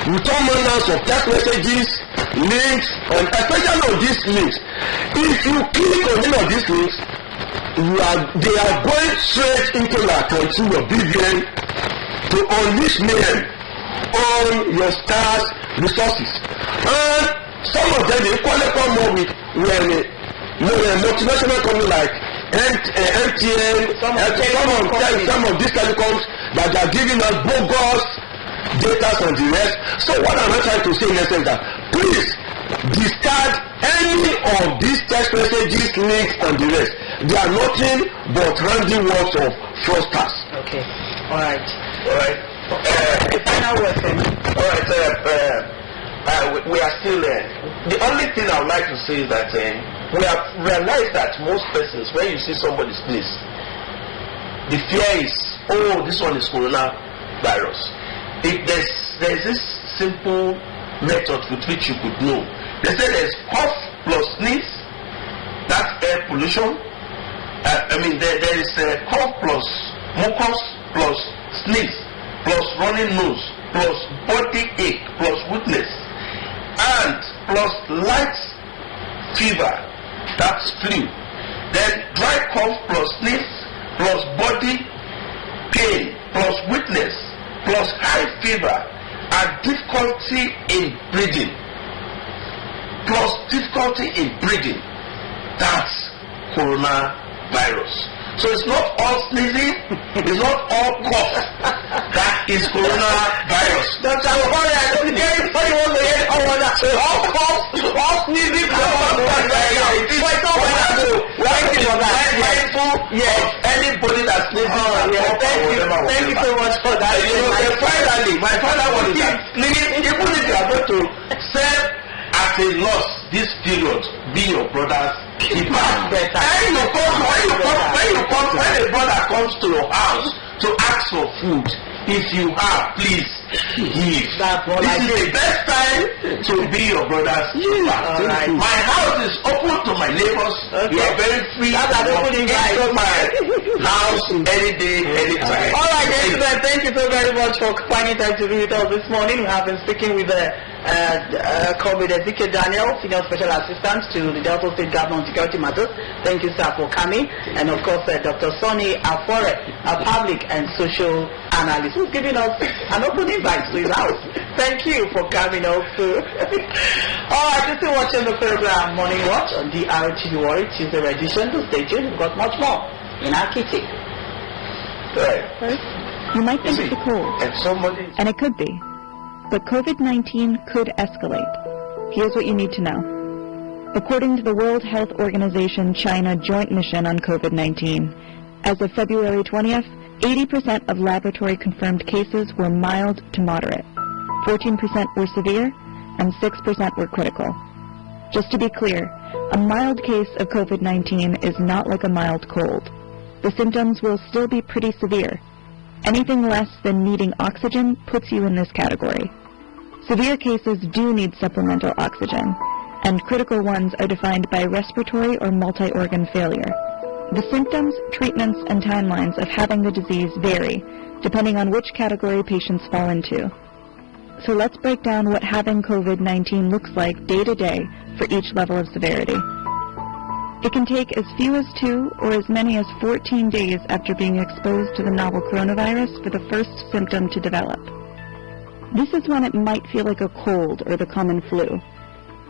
with all manners of text messages, links, and especially on these links. If you click on any of these links, they are going straight into your account through your BVN to unleash mayhem on your stars resources. And some of them they qualify more with multinational companies like MTN, some of these telecoms that are giving us bogus data and the rest. So what I'm trying to say in essence is that please discard any of these text messages, links and the rest. They are nothing but handiworks of fraudsters. Okay. All right. The final word from you. All right. We are still there. The only thing I would like to say is that we have realized that most persons, when you see somebody's place, the fear is, oh, this one is coronavirus. There's this simple method with which you could know. They say there's cough plus sneeze, that's air pollution. There is cough plus mucus plus sneeze plus running nose plus body ache plus weakness and plus light fever, that's flu. Then dry cough plus sneeze plus body pain, plus weakness, plus high fever, and difficulty in breathing, that's coronavirus. So it's not all sneezing, it's not all cough. That is coronavirus. Dr. Warri, I don't hear anybody wants to hear that. All cough, all sneezing, Thank you for that. Mindful of anybody that's sneezing. Thank you so much for that. Finally, my final one is that even if you are going to serve at a loss this period, be your brother's keeper. When a brother comes to your house to ask for food, if you have, please give. This is the best time to be your brother's keeper. Right. My house is open to my neighbors. Okay. You are very free to enter my house any day, anytime. All right, gentlemen, thank you so very much for finding time to be with us this morning. We have been speaking with COVID Ezekiel Daniel, Senior Special Assistant to the Delta State Government on Security Matters. Thank you, sir, for coming. And of course, Dr. Sonny Afore, a public and social analyst, who's giving us an open invite to his house. Thank you for coming also. All right, you're still watching the program Morning Watch on drtv Warri Tuesday edition. To stay tuned, we've got much more in our kitchen. Right. You might think it's a cold, and it could be. But COVID-19 could escalate. Here's what you need to know. According to the World Health Organization China Joint Mission on COVID-19, as of February 20th, 80% of laboratory-confirmed cases were mild to moderate, 14% were severe, and 6% were critical. Just to be clear, a mild case of COVID-19 is not like a mild cold. The symptoms will still be pretty severe. Anything less than needing oxygen puts you in this category. Severe cases do need supplemental oxygen, and critical ones are defined by respiratory or multi-organ failure. The symptoms, treatments, and timelines of having the disease vary, depending on which category patients fall into. So let's break down what having COVID-19 looks like day to day for each level of severity. It can take as few as 2 or as many as 14 days after being exposed to the novel coronavirus for the first symptom to develop. This is when it might feel like a cold or the common flu.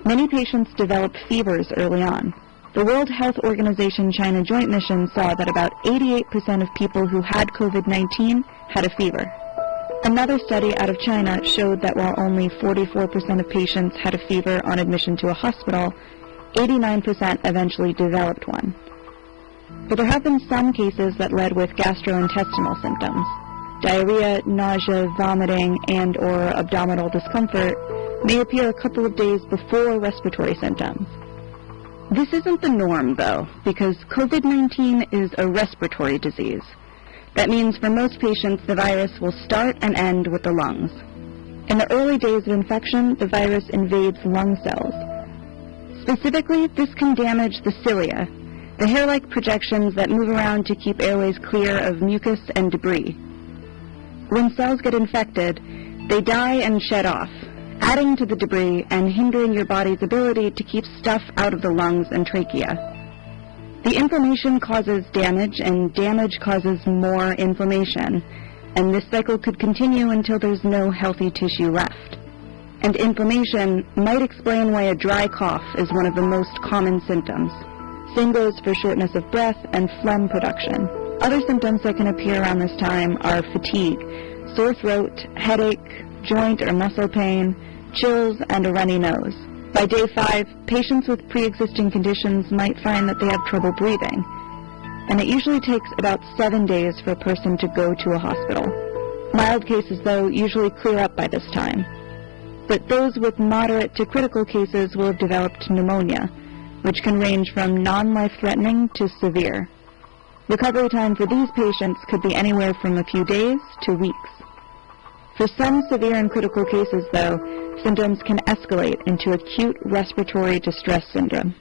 Many patients develop fevers early on. The World Health Organization China Joint Mission saw that about 88% of people who had COVID-19 had a fever. Another study out of China showed that while only 44% of patients had a fever on admission to a hospital, 89% eventually developed one. But there have been some cases that led with gastrointestinal symptoms. Diarrhea, nausea, vomiting, and/or abdominal discomfort may appear a couple of days before respiratory symptoms. This isn't the norm, though, because COVID-19 is a respiratory disease. That means for most patients, the virus will start and end with the lungs. In the early days of infection, the virus invades lung cells. Specifically, this can damage the cilia, the hair-like projections that move around to keep airways clear of mucus and debris. When cells get infected, they die and shed off, adding to the debris and hindering your body's ability to keep stuff out of the lungs and trachea. The inflammation causes damage, and damage causes more inflammation, and this cycle could continue until there's no healthy tissue left. And inflammation might explain why a dry cough is one of the most common symptoms. Same goes for shortness of breath and phlegm production. Other symptoms that can appear around this time are fatigue, sore throat, headache, joint or muscle pain, chills, and a runny nose. By day 5, patients with pre-existing conditions might find that they have trouble breathing, and it usually takes about 7 days for a person to go to a hospital. Mild cases, though, usually clear up by this time. But those with moderate to critical cases will have developed pneumonia, which can range from non-life-threatening to severe. Recovery time for these patients could be anywhere from a few days to weeks. For some severe and critical cases, though, symptoms can escalate into acute respiratory distress syndrome.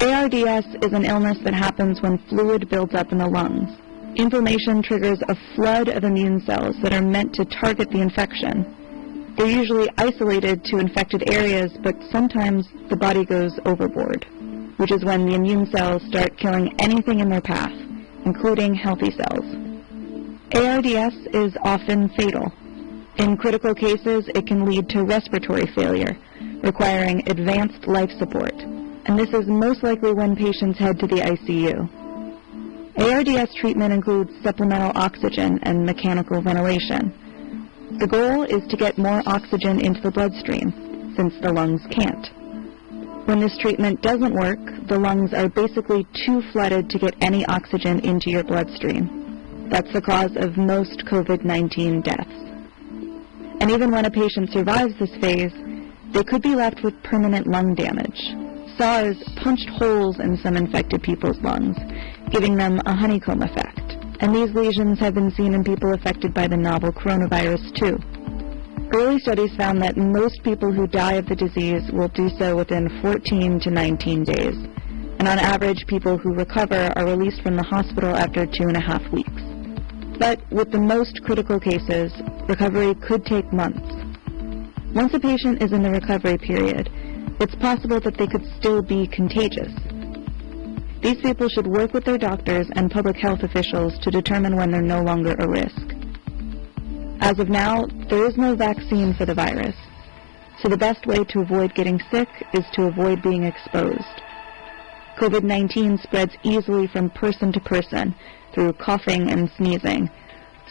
ARDS is an illness that happens when fluid builds up in the lungs. Inflammation triggers a flood of immune cells that are meant to target the infection. They're usually isolated to infected areas, but sometimes the body goes overboard, which is when the immune cells start killing anything in their path, including healthy cells. ARDS is often fatal. In critical cases, it can lead to respiratory failure, requiring advanced life support, and this is most likely when patients head to the ICU. ARDS treatment includes supplemental oxygen and mechanical ventilation. The goal is to get more oxygen into the bloodstream, since the lungs can't. When this treatment doesn't work, the lungs are basically too flooded to get any oxygen into your bloodstream. That's the cause of most COVID-19 deaths. And even when a patient survives this phase, they could be left with permanent lung damage. SARS punched holes in some infected people's lungs, giving them a honeycomb effect. And these lesions have been seen in people affected by the novel coronavirus too. Early studies found that most people who die of the disease will do so within 14 to 19 days. And on average, people who recover are released from the hospital after 2.5 weeks. But with the most critical cases, recovery could take months. Once a patient is in the recovery period, it's possible that they could still be contagious. These people should work with their doctors and public health officials to determine when they're no longer a risk. As of now, there is no vaccine for the virus, so the best way to avoid getting sick is to avoid being exposed. COVID-19 spreads easily from person to person through coughing and sneezing,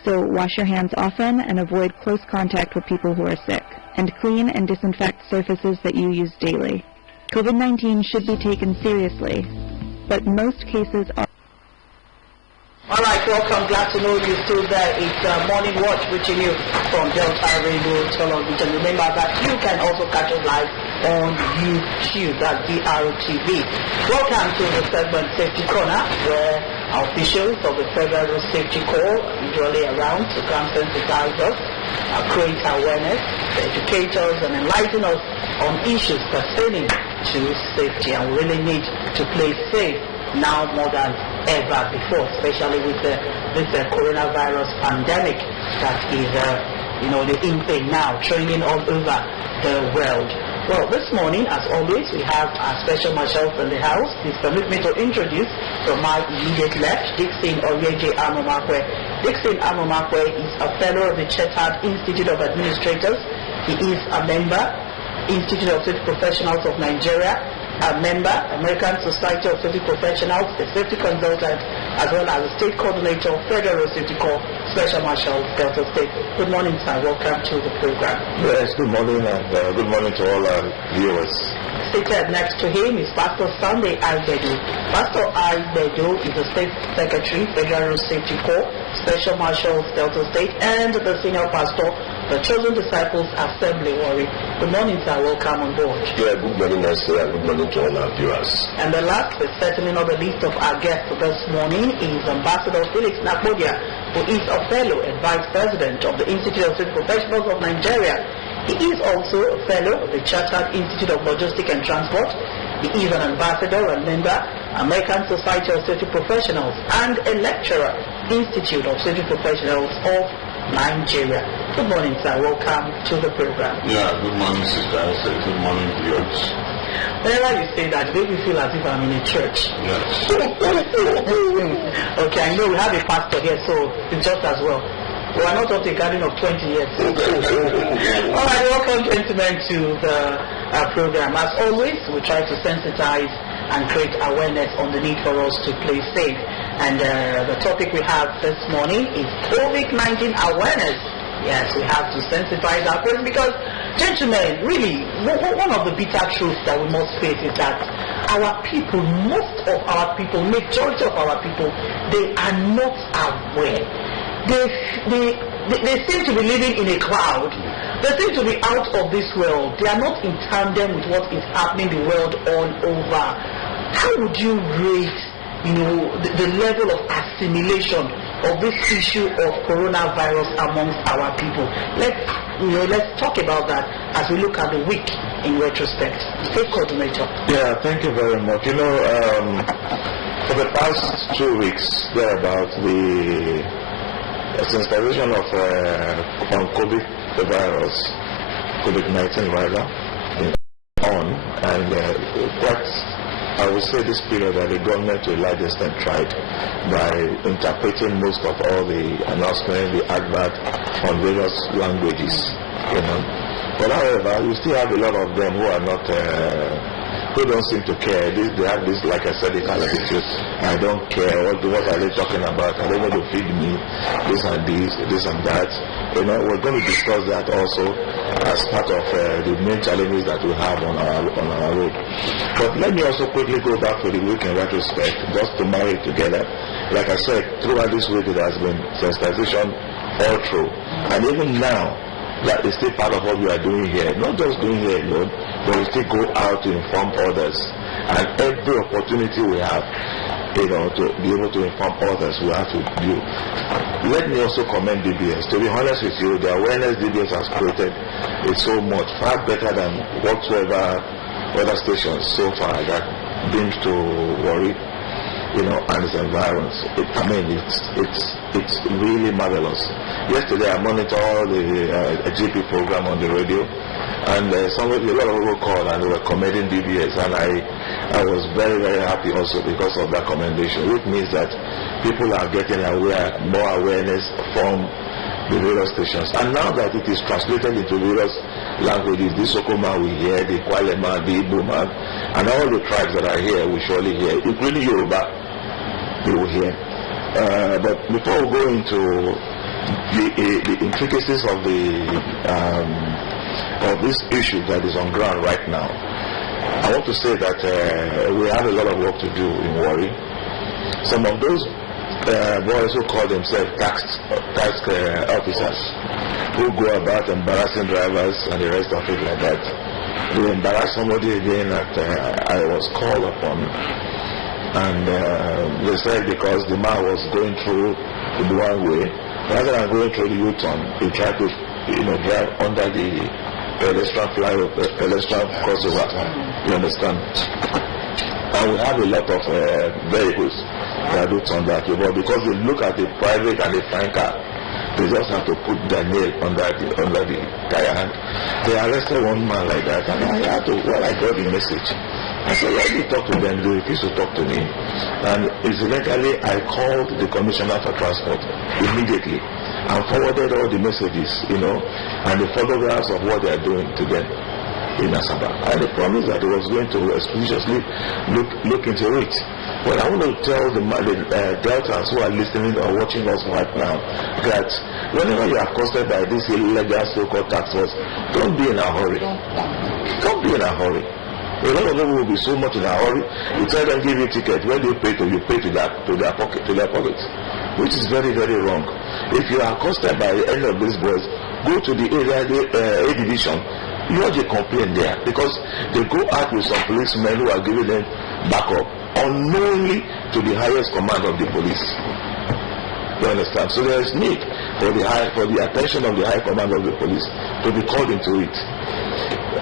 so wash your hands often and avoid close contact with people who are sick, and clean and disinfect surfaces that you use daily. COVID-19 should be taken seriously, but most cases are... All right, welcome. Glad to know you're still there. It's Morning Watch reaching you from Delta Radio Television. Remember that you can also catch us live on YouTube, that's drtv. Welcome to the segment Safety Corner, where our officials of the Federal Safety Corps are usually around to come sensitize us, create awareness, educate us, and enlighten us on issues pertaining to safety. And we really need to play safe now more than ever before, especially with this coronavirus pandemic that is, the in now, training all over the world. Well, this morning, as always, we have our special marshals in the house. Please permit me to introduce from my immediate left, Dixon Orieje Amomakwe. Dixon Amomakwe is a fellow of the Chetard Institute of Administrators. He is a member, Institute of Safety Professionals of Nigeria, a member, American Society of Safety Professionals, a safety consultant, as well as a state coordinator, Federal Safety Corps, Special Marshal, Delta State. Good morning, sir. Welcome to the program. Yes, good morning, and good morning to all our viewers. Seated next to him is Pastor Sunday Aibedu. Pastor Aibedu is the State Secretary, Federal Safety Corps, Special Marshal, Delta State, and the Senior Pastor, the Chosen Disciples Assembly, Warri. Good morning, sir. Welcome on board. Yeah, good morning, sir, and good morning to all our viewers. And the last, but certainly not the least of our guests this morning, is Ambassador Felix Napodia, who is a fellow and vice president of the Institute of Safety Professionals of Nigeria. He is also a fellow of the Chartered Institute of Logistics and Transport. He is an ambassador and member, American Society of Safety Professionals, and a lecturer, Institute of Safety Professionals of Nigeria. Good morning, sir. Welcome to the program. Yeah, good morning, sister. Good morning, viewers. Whenever you say that, it makes me feel as if I'm in a church. Yes. Okay, I know we have a pastor here, so it's just as well. We are not of the gathering of 20 years. All right, welcome, gentlemen, to the program. As always, we try to sensitize and create awareness on the need for us to play safe. And the topic we have this morning is COVID-19 awareness. Yes, we have to sensitize our parents because, gentlemen, really, one of the bitter truths that we must face is that our people, most of our people, majority of our people, they are not aware. They seem to be living in a cloud. They seem to be out of this world. They are not in tandem with what is happening in the world all over. How would you rate, the level of assimilation of this issue of coronavirus amongst our people? Let's talk about that as we look at the week in retrospect. State coordinator. Yeah, thank you very much. For the past 2 weeks, thereabout, the sensitization of COVID-19 rather, on, and quite I would say this period that the government to a large extent tried by interpreting most of all the announcements, the advert on various languages, you know. But however, you still have a lot of them who are not, who don't seem to care. They have this, like I said, the kind of attitude. I don't care. What are they talking about? Are they going to feed me this and that? You know, we're going to discuss that also as part of the main challenges that we have on our road. But let me also quickly go back to the week in retrospect, just to marry it together. Like I said, throughout this week it has been sensitization all through. And even now, that is still part of what we are doing here. Not just doing here alone, but we still go out to inform others. And every opportunity we have, you know, to be able to inform others, we have to do. Let me also commend DBS. To be honest with you, the awareness DBS has created is so much, far better than whatsoever other stations so far that brings to Warri, you know, and its environs. It's really marvelous. Yesterday I monitored the GP program on the radio, and a lot of people called and they were commending DBS, and I was very, very happy also because of that commendation, which means that people are getting more awareness from the various stations. And now that it is translated into various languages, the Sokoma we hear, the Kwalema, the Igbo man, and all the tribes that are here we surely hear, including Yoruba, they will hear. But before we go into the intricacies of this issue that is on ground right now, I want to say that we have a lot of work to do in Warri. Some of those boys who call themselves tax officers, who go about embarrassing drivers and the rest of it like that. They embarrassed somebody again that I was called upon, and they said because the man was going through the one way, rather than going through the U-turn, he tried to, you know, drive under the pedestrian crossover. You understand? And we have a lot of vehicles that do turn that way, but because they look at the private and the fine car, they just have to put their nail under the tire hand. They arrested one man like that, and I had to, well, I got the message. I said, let me talk to them. They refused to talk to me. And incidentally, I called the Commissioner for Transport immediately and forwarded all the messages, you know, and the photographs of what they are doing to them in Asaba. And they promised that he was going to expeditiously look into it. Well, I want to tell the Deltas who are listening or watching us right now that whenever you are accosted by this illegal so-called tax force, don't be in a hurry. Don't be in a hurry. A lot of them will be so much in a hurry. You tell them give you a ticket. When they pay to you, pay to their pockets, which is very, very wrong. If you are accosted by any of these boys, go to the area A division. Lodge a complaint there, because they go out with some policemen who are giving them backup unknowingly to the highest command of the police. You understand? So there is need for the attention of the high command of the police to be called into it.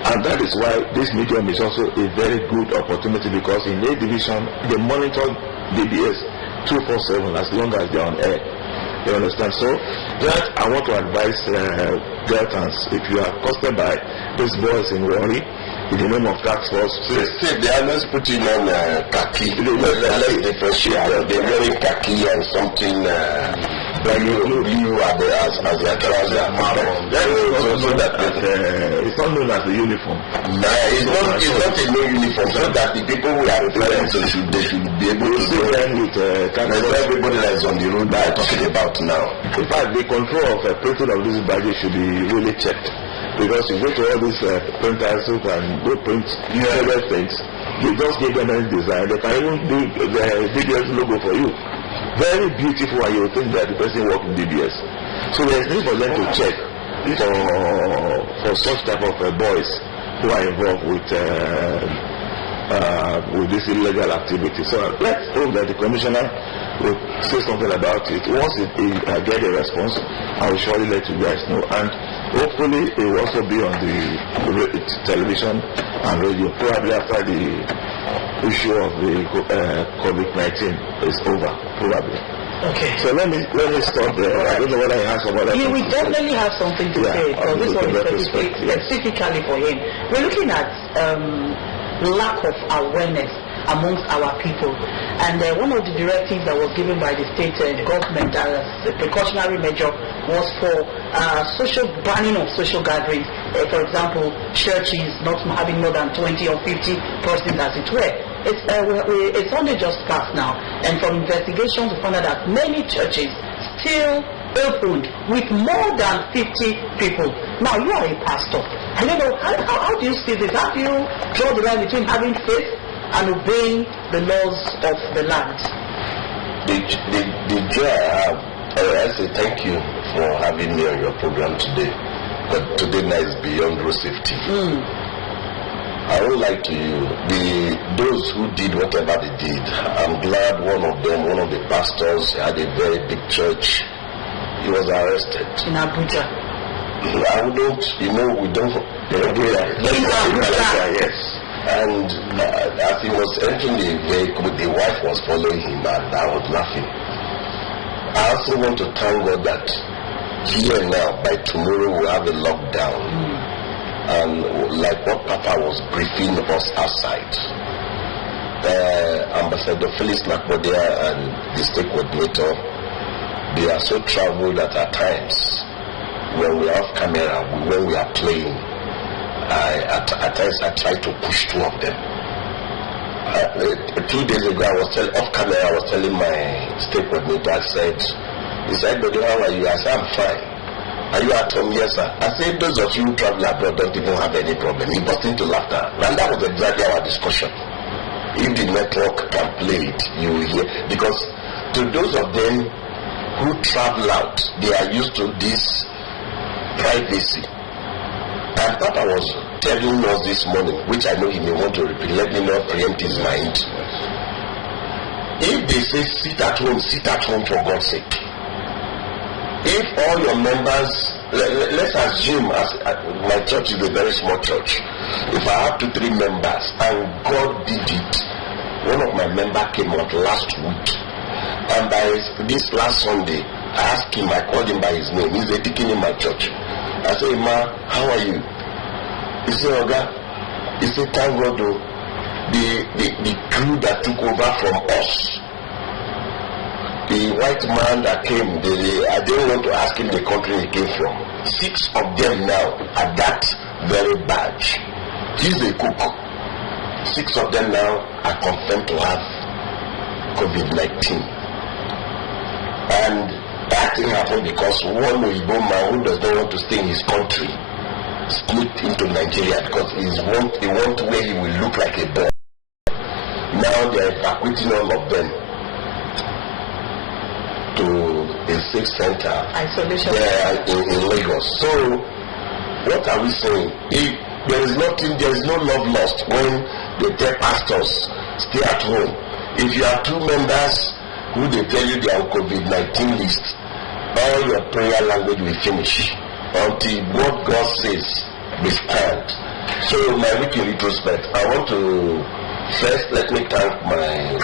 And that is why this medium is also a very good opportunity, because in A division they monitor DBS 247 as long as they are on air. You understand? So that I want to advise Deltans, if you are accosted by these boys in Warri in the name of tax force, they are not putting on khaki. Let's differentiate. They're wearing khaki and something blue as their trouser. So that it's not known as the uniform. It's not a no uniform. So that the people who are referring to they should be able to see them with everybody that is on the road that I'm talking about now. In fact, the control of printing of this badge should be really checked, because you go to all these printers who can go print other things. You just give them any design. They can even do the DBS logo for you. Very beautiful, and you will think that the person works in DBS. So there is need for them to check for such type of boys who are involved with this illegal activity. So let's hope that the commissioner will say something about it. Once it get a response, I will surely let you guys know. And hopefully it will also be on the television and radio, probably after the issue of the COVID-19 is over, probably. Okay. So let me stop there. I don't know whether I have some other. Yeah, we definitely have something to say. So this one is specifically for him. We're looking at lack of awareness amongst our people. And one of the directives that was given by the state government as a precautionary measure was for banning of social gatherings. For example, churches not having more than 20 or 50 persons, as it were. It's only just passed now, and from investigations we found out that many churches still opened with more than 50 people. Now you are a pastor. I don't know how do you see this? How do you draw the line between having faith and obeying the laws of the land? The joy I have, I say thank you for having me on your program today. But today night is beyond road safety. I would like to those who did whatever they did. I'm glad one of the pastors, had a very big church. He was arrested in Abuja. I wouldn't, we don't. Yes. And as he was entering the vehicle, the wife was following him, and I was laughing. I also want to thank God that here now, by tomorrow, we'll have a lockdown. And like what Papa was briefing us outside, Ambassador Felix Nakbodia and the state coordinator, they are so traveled that at times, when we are off camera, when we are playing, at times I try to push two of them. 2 days ago, off camera, I was telling my state coordinator, he said, "Buddy, how are you?" I said, "I'm fine." "Are you at home?" "Yes, sir." I said, "Those of you who travel abroad don't even have any problem." He burst into laughter. And that was exactly our discussion. If the network can play it, you will hear. Because to those of them who travel out, they are used to this privacy. And Papa was telling us this morning, which I know he may want to repeat, let me not preempt his mind. If they say sit at home for God's sake. If all your members, let's assume my church is a very small church. If I have 2-3 members and God did it, one of my members came out last week, and by this last Sunday, I asked him, I called him by his name. He's a deacon in my church. I said, "Ma, how are you?" He said, "Oga," he said, "Thank God though, the crew that took over from us, the white man that came, I didn't want to ask him the country he came from. 6 of them now are that very badge. He's a cook. 6 of them now are confirmed to have COVID-19. And that thing happened because one Igbo man who does not want to stay in his country slipped into Nigeria because he wants where he will look like a boy. Now they are evacuating all of them to a safe center isolation there in Lagos. So what are we saying? If there is no love lost when they tell pastors stay at home. If you have 2 members who they tell you they are on COVID-19 list, all your prayer language will finish until what God says will stand. So my week in retrospect, I want to first let me thank my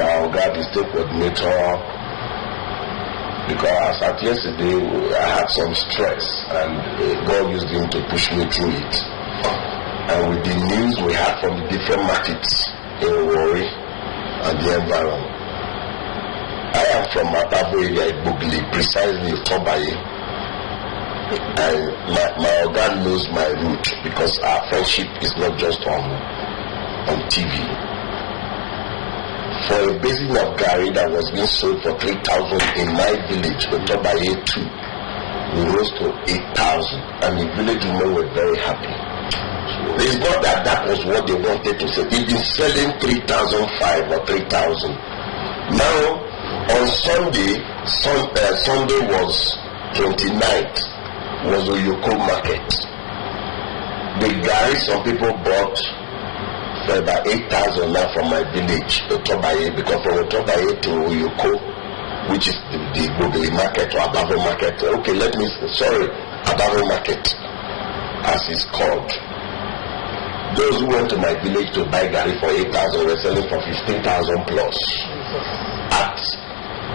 Oga, the state coordinator, because at yesterday I had some stress and God used him to push me through it. And with the news we had from the different markets in Warri and the environment, I am from Matabo area, Bugli, precisely Tobaye. And my organ knows my root because our friendship is not just on TV. For a basin of Gary that was being sold for 3,000 in my village, Tobaye 2, we rose to 8,000, and the village women were very happy. It's not that was what they wanted to say. They've been selling 3,005 or 3,000. Now, on Sunday was 29th, was the Oyoko market. The Gary some people bought for about 8,000 now from my village, Tobaye, because from Tobaye to Oyoko, which is the Bogli market or Abavo market, Abavo market, as it's called. Those who went to my village to buy Gary for 8,000 were selling for 15,000 plus. At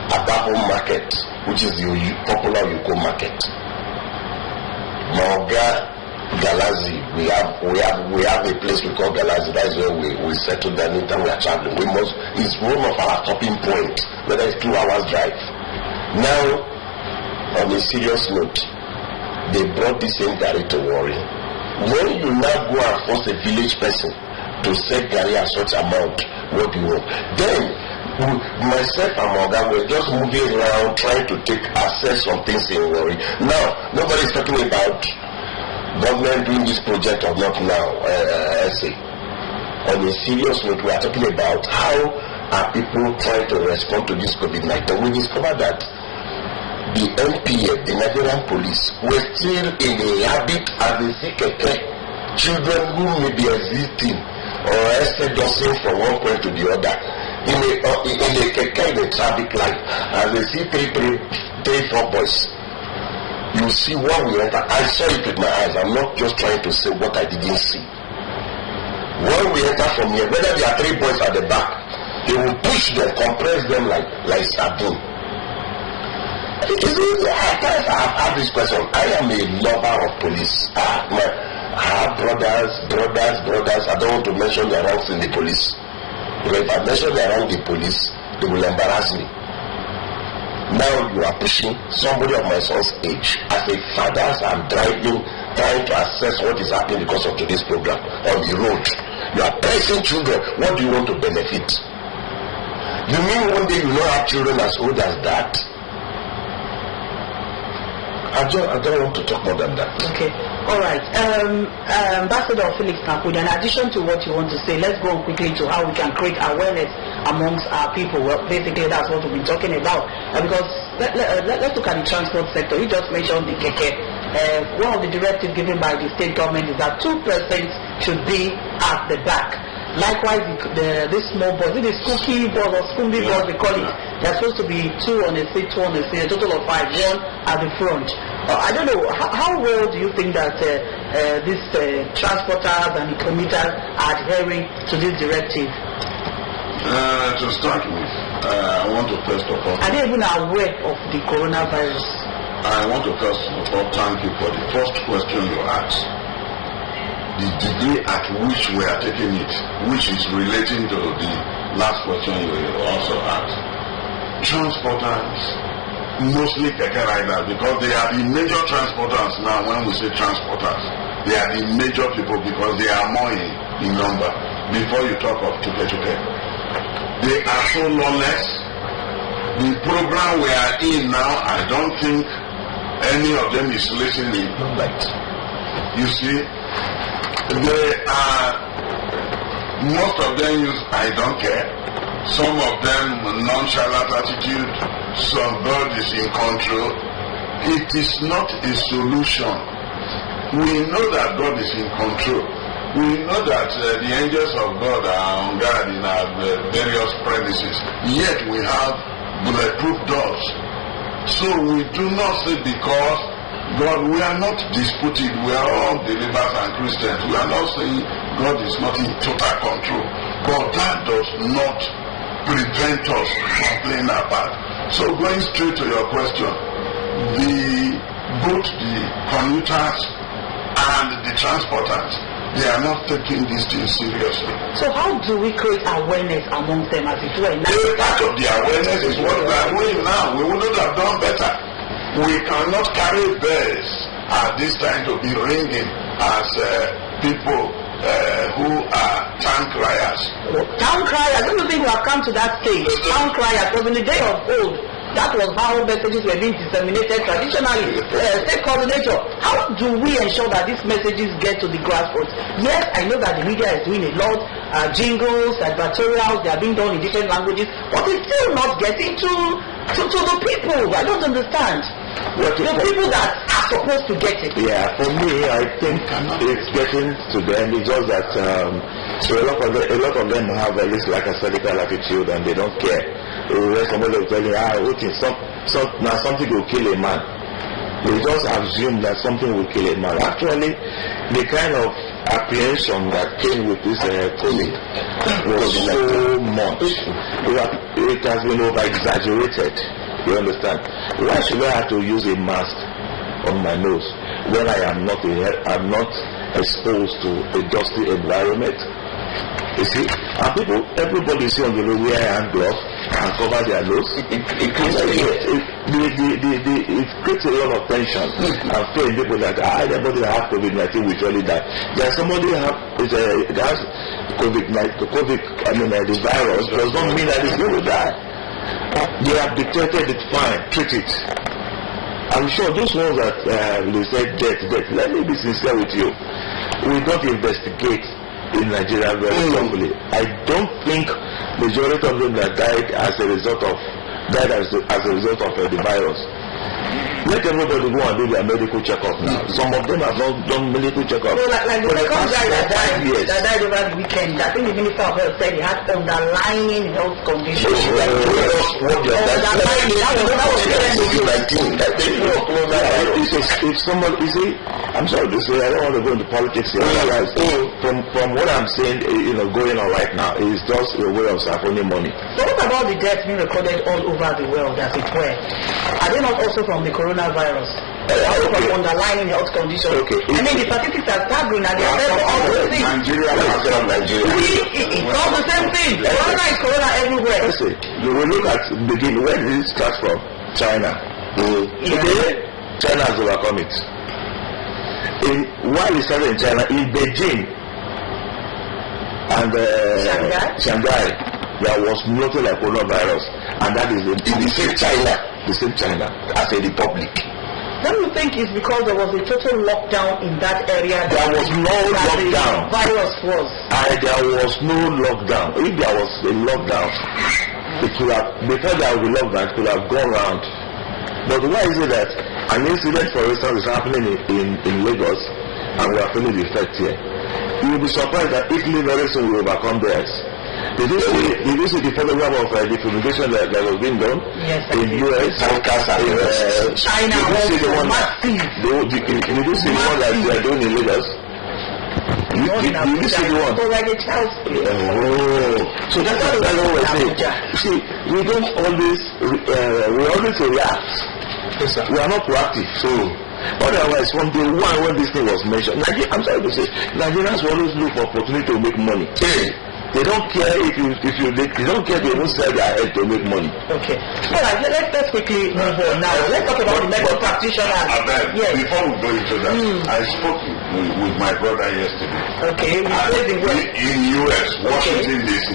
Abavo market, which is the popular Oyoko market. Maoga Galazi. We have a place we call Galazi. That is where we settle down anytime we are traveling. It's one of our stopping points, whether it's 2 hours drive. Now, on a serious note, they brought this same Gary to Warri. When you now go and force a village person to sell Gary at such amount, what do you want? Then, myself and Morgan were just moving around trying to take access on things in Warri. Now, nobody is talking about government doing this project or not now, essay. On a serious note, we are talking about how are people trying to respond to this COVID-19. We discovered that the NPF, the Nigerian police, were still in a habit as they see children who may be existing or exodusing from one point to the other in a traffic light. As they see three, 4 boys, you see what we enter. I saw it with my eyes. I'm not just trying to say what I didn't see. When we enter from here, whether there are 3 boys at the back, they will push them, compress them like sardine. I've had this question. I am a lover of police. I have brothers. I don't want to mention their ranks in the police. Because if I mention their rank in the police, they will embarrass me. Now you are pushing somebody of my son's age. As a father, as I'm driving, trying to assess what is happening because of today's program on the road. You are pressing children. What do you want to benefit? You mean one day you will not have children as old as that? I don't want to talk more than that. Okay. All right. Ambassador Felix Nakud, in addition to what you want to say, let's go on quickly to how we can create awareness amongst our people. Well, basically, that's what we've been talking about. Because let's look at the transport sector. You just mentioned the keke. One of the directives given by the state government is that 2% should be at the back. Likewise, this small bus, this cookie bus or scooby bus, they call it, they're supposed to be 2 on a seat, 2 on a seat, a total of 5, 1 at the front. I don't know, how well do you think that these transporters and the commuters are adhering to this directive? To start with, I want to first of all... Are they even aware of the coronavirus? I want to first of all thank you for the first question you asked. The degree at which we are taking it, which is relating to the last question you also asked. Transporters, mostly keke riders, because they are the major transporters now. When we say transporters, they are the major people because they are more in number. Before you talk of tuke, they are so lawless. The program we are in now, I don't think any of them is listening. You see, most of them use I don't care. Some of them nonchalant attitude. Some God is in control. It is not a solution. We know that God is in control. We know that the angels of God are on guard in our various premises. Yet we have bulletproof doors. So we do not say because God, we are not disputing, we are all believers and Christians. We are not saying God is not in total control. But that does not prevent us from playing our part. So going straight to your question, both the commuters and the transporters, they are not taking this thing seriously. So how do we create awareness among them as it were? Part of the awareness is what we are doing now. We wouldn't have done better. We cannot carry bells at this time to be ringing as people who are town criers. Town criers? I don't think we have come to that stage. Town criers, because in the day of old, that was how messages were being disseminated traditionally. State coordinator, how do we ensure that these messages get to the grassroots? Yes, I know that the media is doing a lot, jingles, advertorials, they are being done in different languages, but it's still not getting to the people. I don't understand. The people that are supposed to get it. Yeah, for me, I think it's getting to them. It's just that so a lot of them have at least like a surgical attitude and they don't care. When somebody will tell you, now something will kill a man. They just assume that something will kill a man. Actually, the kind of apprehension that came with this COVID was so much. It has been over-exaggerated. You understand? Why should I have to use a mask on my nose? when I'm not exposed to a dusty environment. You see, and everybody see on the road wear hand gloves and cover their nose. It creates a lot of tension and fear in people that everybody that have COVID-19 will surely die. There's somebody that has COVID-19, the virus does not mean that he's going to die. They have detected it, fine, treat it. I'm sure those ones that they said death, let me be sincere with you. We don't investigate in Nigeria very carefully. I don't think majority of them that died as a result of the virus. Let everybody go and do their medical checkup now. Some of them have not done medical checkup. So like the second guy that died over the weekend, I think the Minister of Health said he had underlying health conditions. If somebody, you see, I'm sorry to say, I don't want to go into politics here. From what I'm saying, going on right now, is just a way of siphoning money. So what about the deaths being recorded all over the world, as it were? Are they not also from the coronavirus? Also from underlying health conditions? Okay. I mean, the statistics are staggering, and they are there for all those things. Nigeria. It's all the same thing. Corona is corona everywhere. Listen, you will look at begin. Where did it start from? China. Today, China has overcome it. While it started in China, in Beijing and Shanghai, there was nothing like coronavirus, and that is in the same China. The same China as a republic. Don't you think it's because there was a total lockdown in that area? There was no lockdown. The virus was. There was no lockdown. If there was a lockdown, it could have, before there was a lockdown, it could have gone round. But why is it that an incident, for instance, is happening in Lagos, and we are feeling the effect here? You will be surprised that Italy very soon will overcome theirs. Did you see the photograph of the fumigation that was being done? Yes, in the US, China? Did you see the one that they are doing in Lagos? Did you see the one? So that's what we're saying. See, we don't always react. We are not proactive. So otherwise, from the one when this thing was mentioned, I'm sorry to say, Nigerians will always look for opportunity to make money. They don't care they don't care, they won't sell their head to make money. Okay. All right, let's quickly move on now. Let's talk about the medical practitioners. Yes. Before we go into that, I spoke with my brother yesterday. Okay. In US, Washington DC.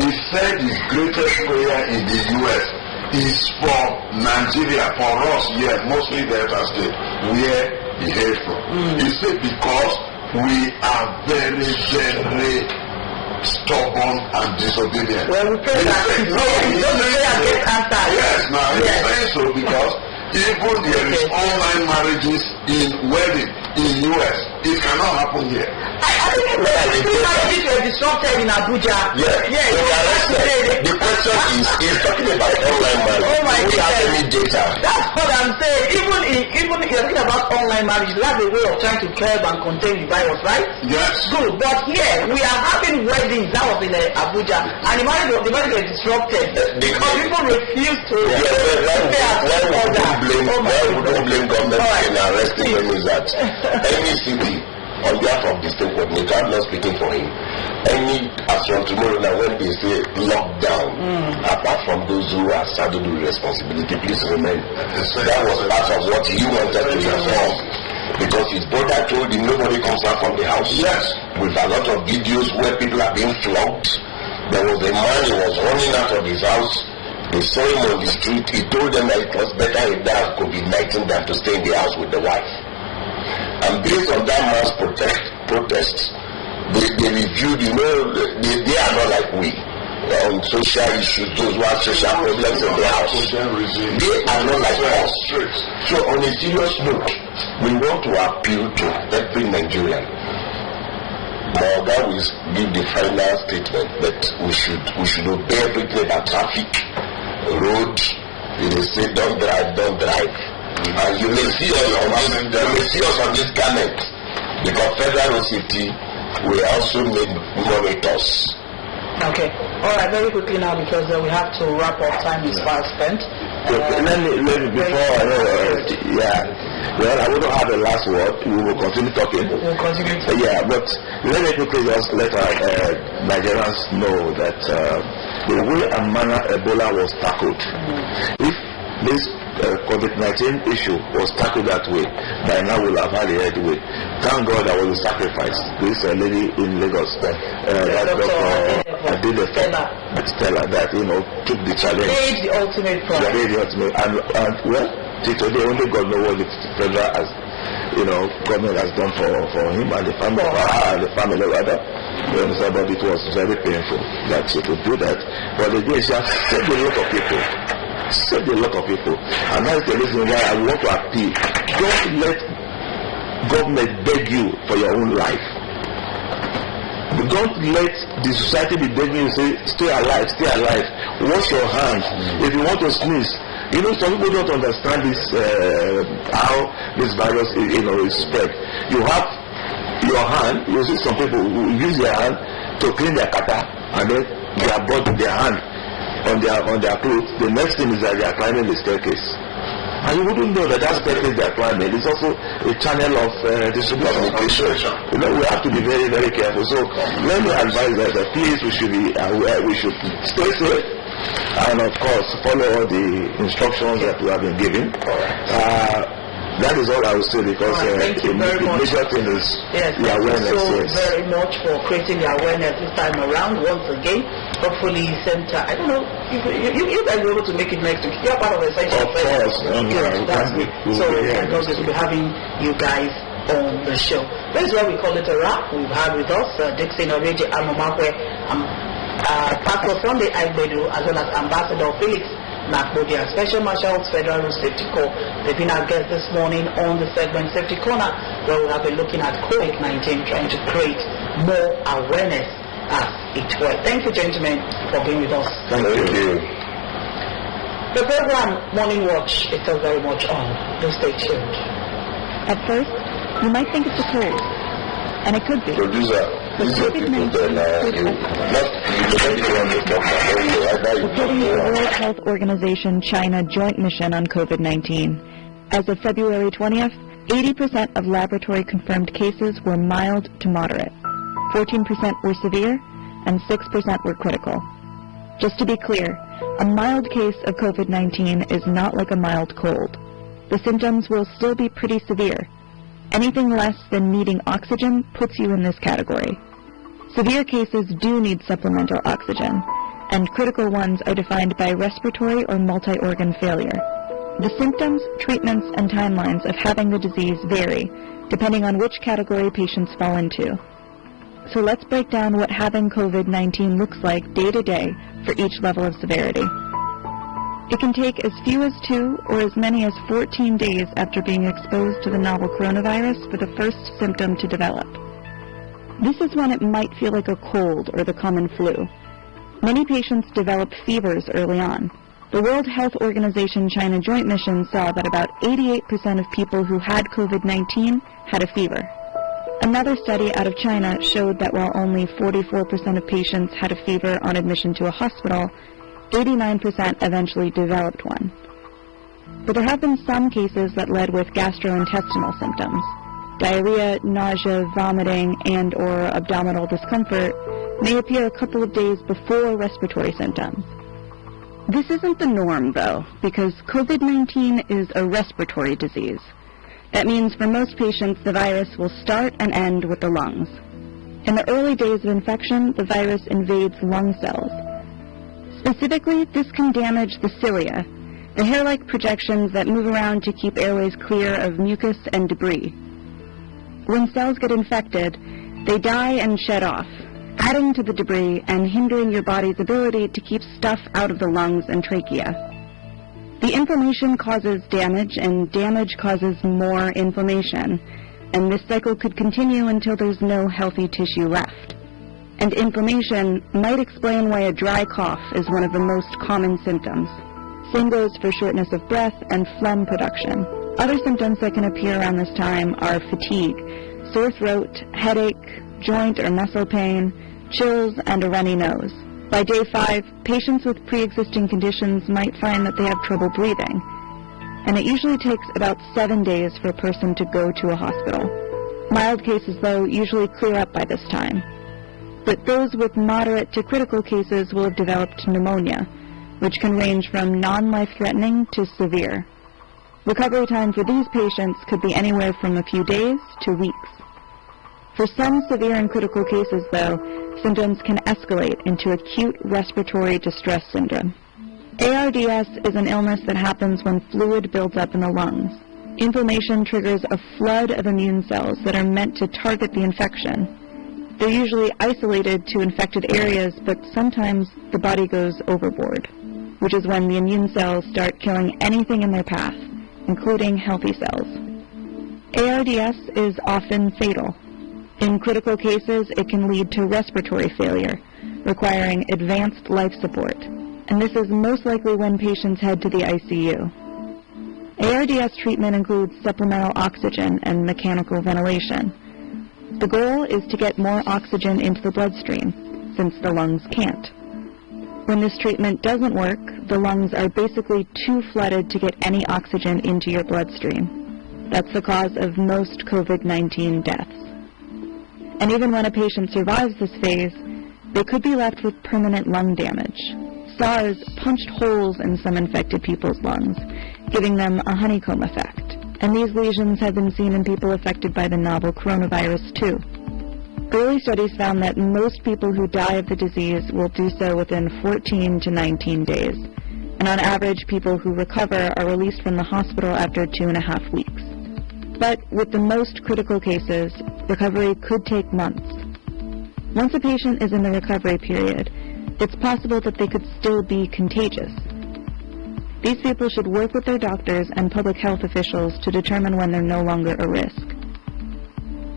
He said his greatest prayer in the US is for Nigeria, for us here, mostly Delta State, where he hails from. He said because we are very, very stubborn and disobedient. Well, we pray that yes, now he's saying so because even there is online marriages in wedding in US. It cannot happen here. I think marriages were disrupted in Abuja. The question is, he's talking about online marriage. Oh my God. We have any data. That's what I'm saying. Even if you're talking about online marriage, that's a way of trying to curb and contain the virus, right? Yes. Good. But here, we are having weddings. That was in Abuja. And the marriage was disrupted. Because people refuse to why would we blame government in arresting them is that any city, on behalf of the state coordinator, I'm not speaking for him, as from tomorrow now when they say lockdown, apart from those who are saddled with responsibility, please remember, that was part of what he wanted to inform. Because his brother told him nobody comes out from the house. Yes. With a lot of videos where people are being flogged. There was a man who was running out of his house. They saw him on the street. He told them that it was better if they have COVID-19 than to stay in the house with the wife. And based on that man's protest, they reviewed, they are not like we. On social issues, those who have social problems in the house, they are not like us. So on a serious note, we want to appeal to every Nigerian. Now that will give the final statement that we should obey everything about traffic, road. They say don't drive. And you may see us on this garment because Federal City will also make monitors. Okay. All right. Very quickly now because we have to wrap up. Time is fast spent. Let me before Well, I wouldn't have the last word. We will continue talking. We'll continue talking. Yeah, but let me quickly just let our Nigerians know that the way and manner Ebola was tackled, if this COVID-19 issue was tackled that way, by now we'll have had a headway. Thank God there was a sacrifice. This lady in Lagos, that Dr. Stella, that took the challenge. Paid the ultimate price. Paid the ultimate, and well, till today only God knows what the federal has, government has done for him and the family, rather. You understand? But it was very painful that she could do that. But again, she has saved a lot of people. Saved a lot of people, and that's the reason why I want to appeal. Don't let government beg you for your own life. Don't let the society be begging you, say, stay alive, stay alive. Wash your hands. If you want to sneeze, some people don't understand this, how this virus is spread. You have your hand. You see some people who use their hand to clean their kata, and then their hand on their clothes. The next thing is that they are climbing the staircase. And you wouldn't know that staircase they are climbing is also a channel of distribution. We have to be very, very careful. So let me advise that please, we should be aware, we should stay safe, and of course follow all the instructions that we have been given. That is all I will say, because thank you very much. The major thing is the awareness. Thank you so very much for creating the awareness this time around. Once again, hopefully, center. I don't know if you guys will be able to make it next week. You're part of the essential. Of course, that's it. So we'll be having you guys on the show. This is why we call it a wrap. We've had with us Dixon Oreji Amomakwe, Pastor Sunday Aigbedu, as well as Ambassador Felix Nakbodia, Special Marshals, Federal Road Safety Corps. They've been our guests this morning on the segment Safety Corner, where we have been looking at COVID-19, trying to create more awareness as it were. Thank you, gentlemen, for being with us. Thank you. The program Morning Watch is still very much on. Do stay tuned. At first, you might think it's a cold, and it could be. Producer, but COVID-19 According to the World Health Organization China Joint Mission on COVID-19, as of February 20th, 80% of laboratory-confirmed cases were mild to moderate, 14% were severe, and 6% were critical. Just to be clear, a mild case of COVID-19 is not like a mild cold. The symptoms will still be pretty severe. Anything less than needing oxygen puts you in this category. Severe cases do need supplemental oxygen, and critical ones are defined by respiratory or multi-organ failure. The symptoms, treatments, and timelines of having the disease vary, depending on which category patients fall into. So let's break down what having COVID-19 looks like day to day for each level of severity. It can take as few as 2 or as many as 14 days after being exposed to the novel coronavirus for the first symptom to develop. This is when it might feel like a cold or the common flu. Many patients develop fevers early on. The World Health Organization China Joint Mission saw that about 88% of people who had COVID-19 had a fever. Another study out of China showed that while only 44% of patients had a fever on admission to a hospital, 89% eventually developed one. But there have been some cases that led with gastrointestinal symptoms. Diarrhea, nausea, vomiting, and/or abdominal discomfort may appear a couple of days before respiratory symptoms. This isn't the norm, though, because COVID-19 is a respiratory disease. That means for most patients, the virus will start and end with the lungs. In the early days of infection, the virus invades lung cells. Specifically, this can damage the cilia, the hair-like projections that move around to keep airways clear of mucus and debris. When cells get infected, they die and shed off, adding to the debris and hindering your body's ability to keep stuff out of the lungs and trachea. The inflammation causes damage, and damage causes more inflammation, and this cycle could continue until there's no healthy tissue left. And inflammation might explain why a dry cough is one of the most common symptoms. Same goes for shortness of breath and phlegm production. Other symptoms that can appear around this time are fatigue, sore throat, headache, joint or muscle pain, chills, and a runny nose. By day 5, patients with pre-existing conditions might find that they have trouble breathing. and it usually takes about 7 days for a person to go to a hospital. Mild cases, though, usually clear up by this time. But those with moderate to critical cases will have developed pneumonia, which can range from non-life-threatening to severe. Recovery time for these patients could be anywhere from a few days to weeks. For some severe and critical cases, though, symptoms can escalate into acute respiratory distress syndrome. ARDS is an illness that happens when fluid builds up in the lungs. Inflammation triggers a flood of immune cells that are meant to target the infection. They're usually isolated to infected areas, but sometimes the body goes overboard, which is when the immune cells start killing anything in their path, including healthy cells. ARDS is often fatal. In critical cases, it can lead to respiratory failure, requiring advanced life support, and this is most likely when patients head to the ICU. ARDS treatment includes supplemental oxygen and mechanical ventilation. The goal is to get more oxygen into the bloodstream, since the lungs can't. When this treatment doesn't work, the lungs are basically too flooded to get any oxygen into your bloodstream. That's the cause of most COVID-19 deaths. And even when a patient survives this phase, they could be left with permanent lung damage. SARS punched holes in some infected people's lungs, giving them a honeycomb effect. And these lesions have been seen in people affected by the novel coronavirus too. Early studies found that most people who die of the disease will do so within 14 to 19 days. And on average, people who recover are released from the hospital after 2.5 weeks. But with the most critical cases, recovery could take months. Once a patient is in the recovery period, it's possible that they could still be contagious. These people should work with their doctors and public health officials to determine when they're no longer a risk.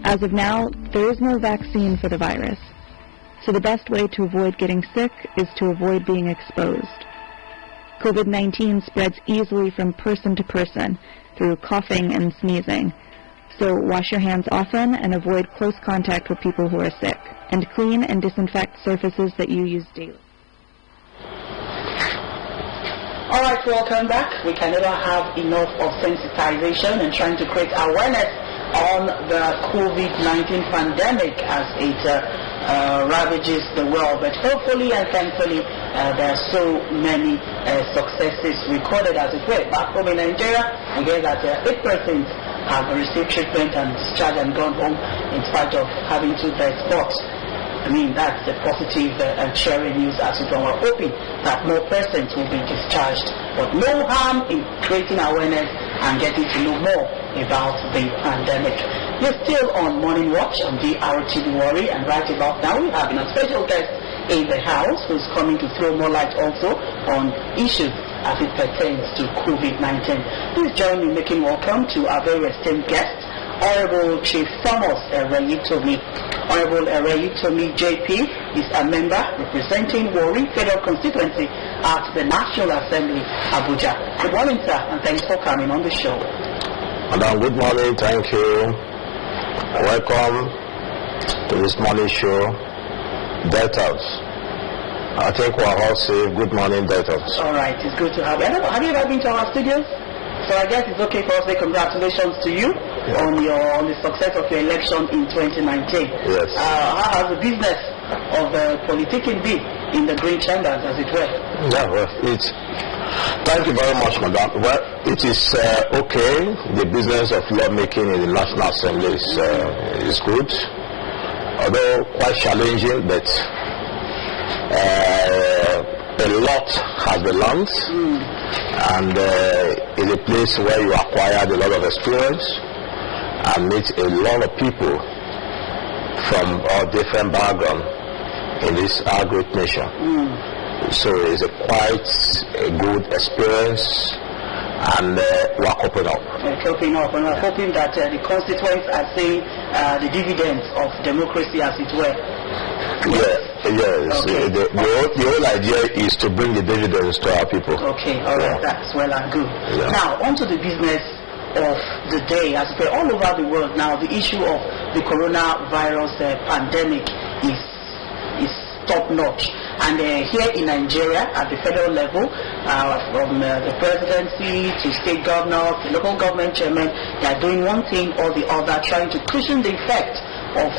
As of now, there is no vaccine for the virus, so the best way to avoid getting sick is to avoid being exposed. COVID-19 spreads easily from person to person through coughing and sneezing, so wash your hands often and avoid close contact with people who are sick, and clean and disinfect surfaces that you use daily. All right, welcome back. We can never have enough of sensitization and trying to create awareness on the COVID-19 pandemic as it ravages the world. But hopefully and thankfully, there are so many successes recorded, as it were. Back home in Nigeria, we hear that 8% have received treatment and discharged and gone home in spite of having 2 deaths. But I mean, that's the positive and cheering news as we are hoping that more persons will be discharged. But no harm in creating awareness and getting to know more about the pandemic. You're still on Morning Watch on drtv Warri, and right about now we have a special guest in the house who's coming to throw more light also on issues as it pertains to COVID-19. Please join me in making welcome to our very esteemed guest, Honorable Chief Thomas Ereyitomi. Honorable Ereyitomi JP is a member representing Warri Federal Constituency at the National Assembly, Abuja. Good morning, sir, and thanks for coming on the show. Madam, good morning, thank you. Welcome to this morning show. Deltas. I think we're all safe. Good morning, Deltas. All right, it's good to have you. I don't know, have you ever been to our studios? So I guess it's okay for us to say congratulations to you on the success of your election in 2019. Yes. How has the business of politicking been in the green chambers, as it were? Yeah, well, thank you very much, Madam. Well, it is okay. The business of lawmaking in the National Assembly is good, although quite challenging, but a lot has been learned, and it's a place where you acquired a lot of experience and meet a lot of people from all different backgrounds in this our great nation. So it's a good experience, and we're coping up. Coping up, and we're hoping that the constituents are seeing the dividends of democracy, as it were. Yes. Okay. The whole idea is to bring the dividends to our people. Okay, all right, that's well and good. Yeah. Now, onto the business of the day. As per all over the world now, the issue of the coronavirus pandemic is top-notch. And here in Nigeria, at the federal level, from the presidency to state governors, the local government chairman, they are doing one thing or the other, trying to cushion the effect of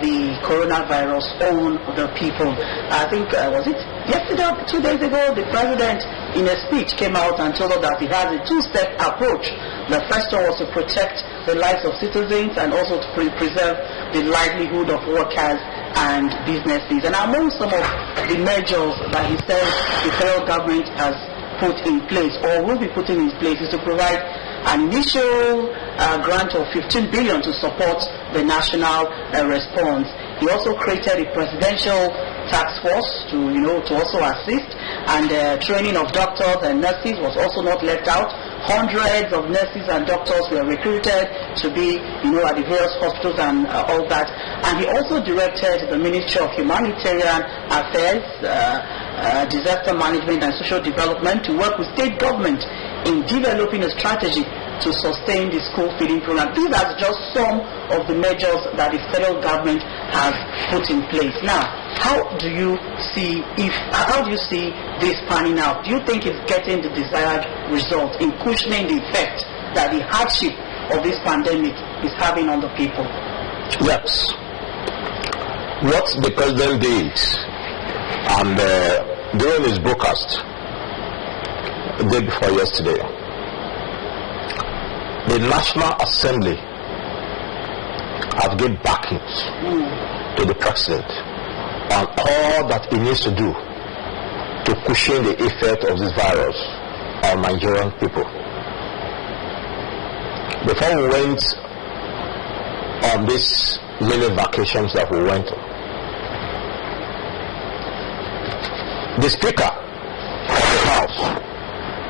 the coronavirus on the people. I think, was it yesterday or 2 days ago, the president in a speech came out and told us that he has a two-step approach. The first one was to protect the lives of citizens and also to preserve the livelihood of workers and businesses. And among some of the measures that he said the federal government has put in place or will be putting in place is to provide an initial grant of 15 billion to support the national response. He also created a presidential task force to also assist, and training of doctors and nurses was also not left out. Hundreds of nurses and doctors were recruited to be, at the various hospitals and all that. And he also directed the Ministry of Humanitarian Affairs, Disaster Management and Social Development to work with state government in developing a strategy to sustain the school feeding program. These are just some of the measures that the federal government has put in place. Now, how do you see this panning out? Do you think it's getting the desired result in cushioning the effect that the hardship of this pandemic is having on the people? Yes. What the president did, and during his broadcast the day before yesterday, the National Assembly have given backing to the president on all that he needs to do to cushion the effect of this virus on Nigerian people. Before we went on these many vacations that we went on, the Speaker of the House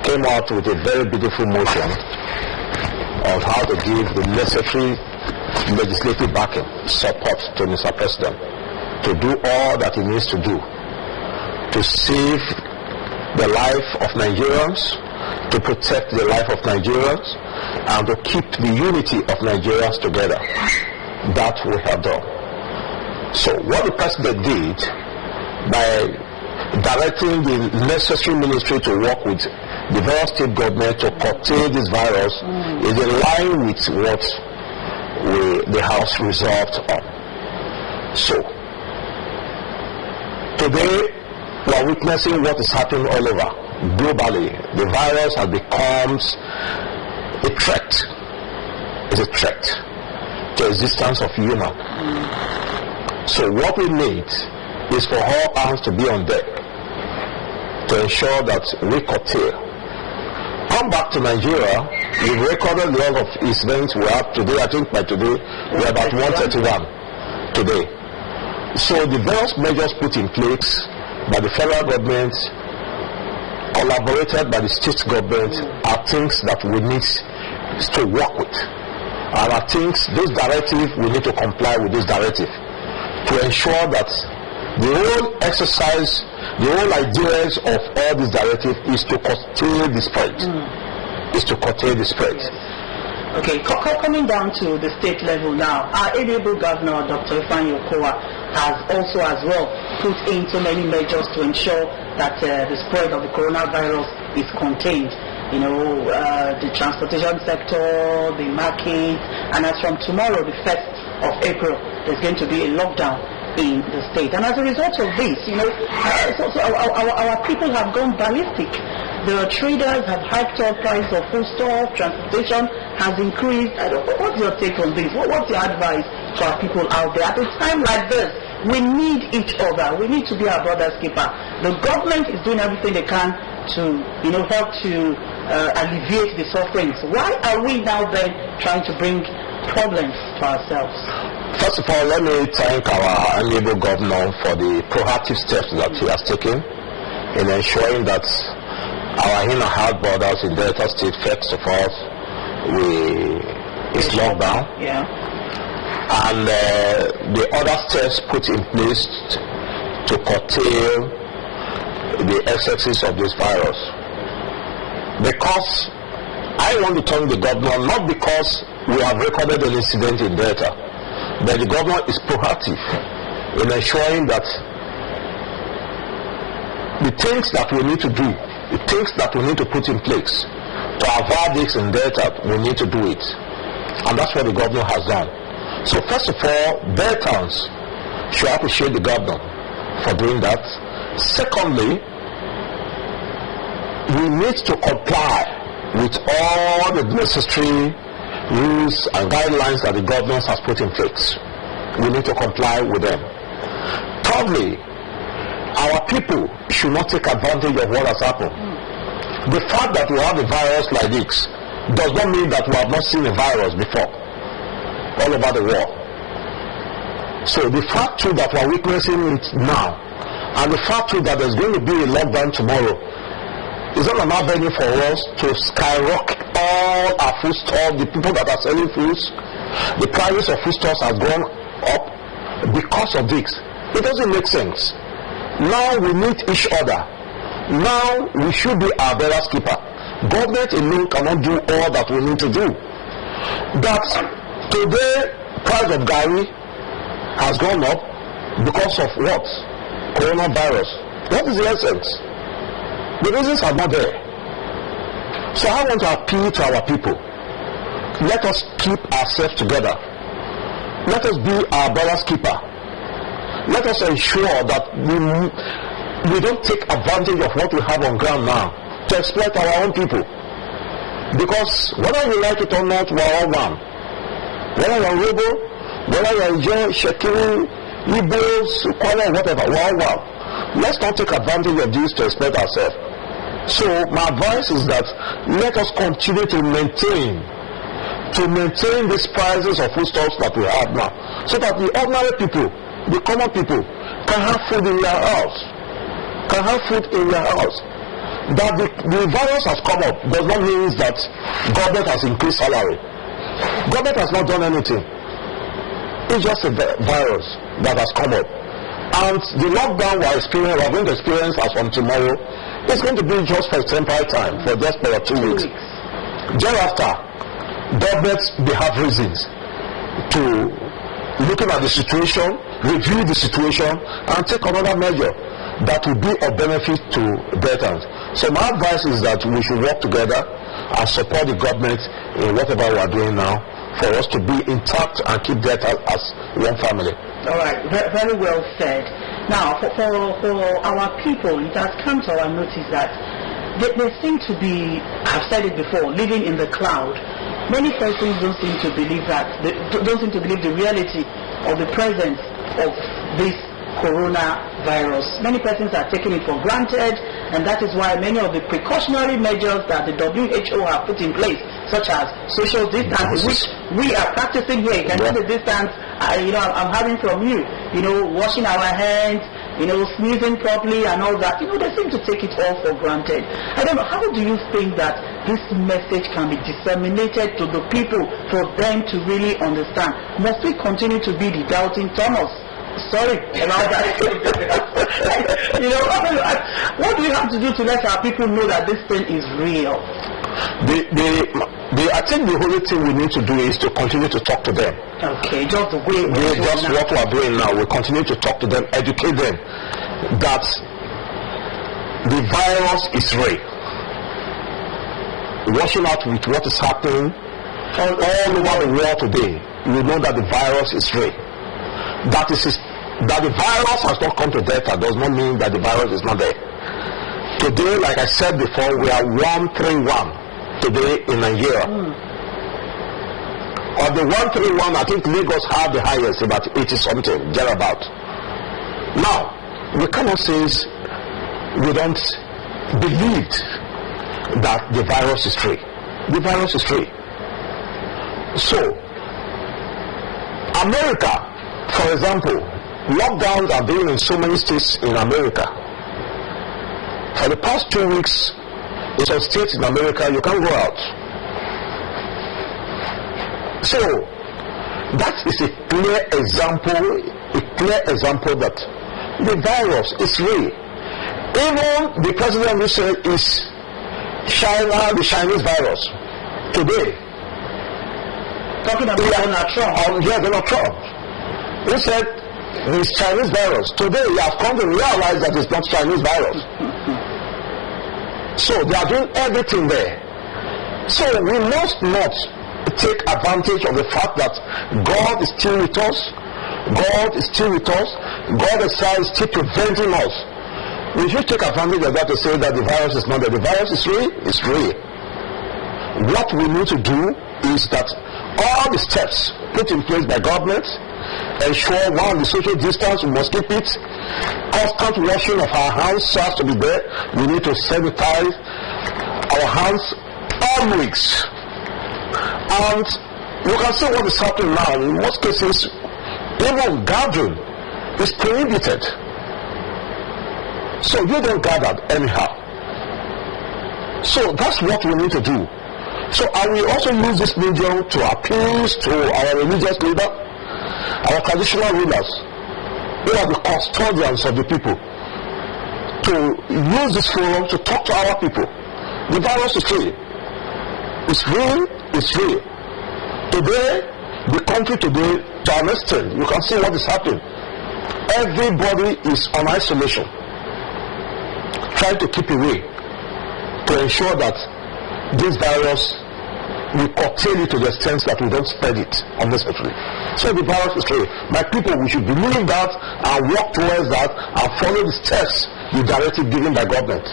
came out with a very beautiful motion on how to give the necessary legislative backing support to Mr. President to do all that he needs to do to save the life of Nigerians, to protect the life of Nigerians, and to keep the unity of Nigerians together. That we have done. So what the President did by directing the necessary ministry to work with the various state government to curtail this virus is in line with what the House resolved on. So, today we are witnessing what is happening all over. Globally, the virus has become a threat. It's a threat to the existence of human. So what we need is for all hands to be on deck to ensure that we curtail. Come back to Nigeria, we've recorded a lot of incidents we have today. I think by today we're about 131 today. So the various measures put in place by the federal government, collaborated by the state government, are things that we need to work with. And I think this directive, we need to comply with this directive to ensure that the whole exercise, the whole ideas of all this directive is to curtail the spread. Is to curtail the spread. Okay, coming down to the state level now, our amiable governor, Dr. Ifeanyi Okowa, has also as well put in so many measures to ensure that the spread of the coronavirus is contained. The transportation sector, the market, and as from tomorrow, the 1st of April, there's going to be a lockdown in the state. And as a result of this, our people have gone ballistic. The traders have hiked up price of foodstuff, transportation has increased. What's your take on this? What's your advice to our people out there? At a time like this, we need each other. We need to be our brother's keeper. The government is doing everything they can to, help to alleviate the sufferings. Why are we now then trying to bring problems to ourselves? First of all, let me thank our amiable governor for the proactive steps that he has taken in ensuring that our inner hard borders in Delta State, first of all, is locked down. Yeah. And the other steps put in place to curtail the excesses of this virus. Because I want to thank the governor, not because we have recorded an incident in Delta, but the governor is proactive in ensuring that the things that we need to do, the things that we need to put in place to avoid this and that, we need to do it. And that's what the governor has done. So first of all, Beltons should appreciate the governor for doing that. Secondly, we need to comply with all the necessary rules and guidelines that the government has put in place. We need to comply with them. Thirdly, our people should not take advantage of what has happened. The fact that we have a virus like this does not mean that we have not seen a virus before all over the world. So the fact too that we are witnessing it now, and the fact too that there's going to be a lockdown tomorrow, is not an avenue for us to skyrocket all our foodstuffs. The people that are selling foods, the prices of foodstuffs has gone up because of this. It doesn't make sense. Now we need each other. Now we should be our brother's keeper. Government alone cannot do all that we need to do. That today price of garri has gone up because of what? Coronavirus. What is the essence? The reasons are not there. So I want to appeal to our people. Let us keep ourselves together. Let us be our brother's keeper. Let us ensure that we don't take advantage of what we have on ground now to exploit our own people. Because whether you like it or not, we are all one. Whether you are Robo, whether you are Joe, Shekiri, Igbos, Kwale, whatever, we are all one. Let's not take advantage of this to exploit ourselves. So my advice is that let us continue to maintain these prices of foodstuffs that we have now, so that the ordinary people, the common people, can have food in their house. That the virus has come up does not mean that government has increased salary. Government has not done anything. It's just a virus that has come up. And the lockdown we are going to experience as from tomorrow, it's going to be just for a temporary time, for just for 2 weeks. Thereafter, governments may have reasons to looking at the situation, review the situation, and take another measure that will be of benefit to Deltans. So my advice is that we should work together and support the government in whatever we are doing now, for us to be intact and keep Delta as one family. All right, very well said. Now, for our people, it has come to our notice that they seem to be, I've said it before, living in the cloud. Many persons don't seem to believe the reality of the presence of this coronavirus. Many persons are taking it for granted, and that is why many of the precautionary measures that the WHO have put in place, such as social distancing, which we are practicing here. You can see the distance I'm having from you. Washing our hands, sneezing properly and all that. They seem to take it all for granted. I don't know, how do you think that this message can be disseminated to the people for them to really understand? Must we continue to be the doubting Thomas? Sorry about that. What do we have to do to let our people know that this thing is real? I think the only thing we need to do is to continue to talk to them. Okay, just the way just what we are doing now. We continue to talk to them, educate them that the virus is real. Watching out with what is happening all over the world today, you know that the virus is real. That the virus has not come to Delta does not mean that the virus is not there. Today, like I said before, we are 131 today in Nigeria. Of the 131, I think Lagos have the highest, about 80 something, thereabout. Now, we cannot say we don't believe that the virus is free. The virus is free. So, America, for example, lockdowns are being in so many states in America. For the past 2 weeks, in some states in America, you can't go out. So, that is a clear example that the virus is real. Even the president who said is China, the Chinese virus, today. Talking about Donald Trump. Donald Trump. Who said this Chinese virus. Today we have come to realize that it's not Chinese virus. So they are doing everything there. So we must not take advantage of the fact that God is still with us. God is still with us. God is still preventing us. We should take advantage of that to say that the virus is not there. The virus is real. It's real. What we need to do is that all the steps put in place by government, ensure one, the social distance, we must keep it. Constant washing of our hands has to be there. We need to sanitize our hands always. And you can see what is happening now. In most cases, even gathering is prohibited. So you don't gather anyhow. So that's what we need to do. So I will also use this medium to appeal to our religious leader, our traditional rulers, who are the custodians of the people, to use this forum to talk to our people. The virus is real. It's real, it's real. Today, the country today, to an extent, you can see what is happening. Everybody is on isolation, trying to keep away, to ensure that this virus, we curtail it to the extent that we don't spread it unnecessarily. So the virus is real. My people, we should believe that and work towards that and follow the steps, the directive given by government.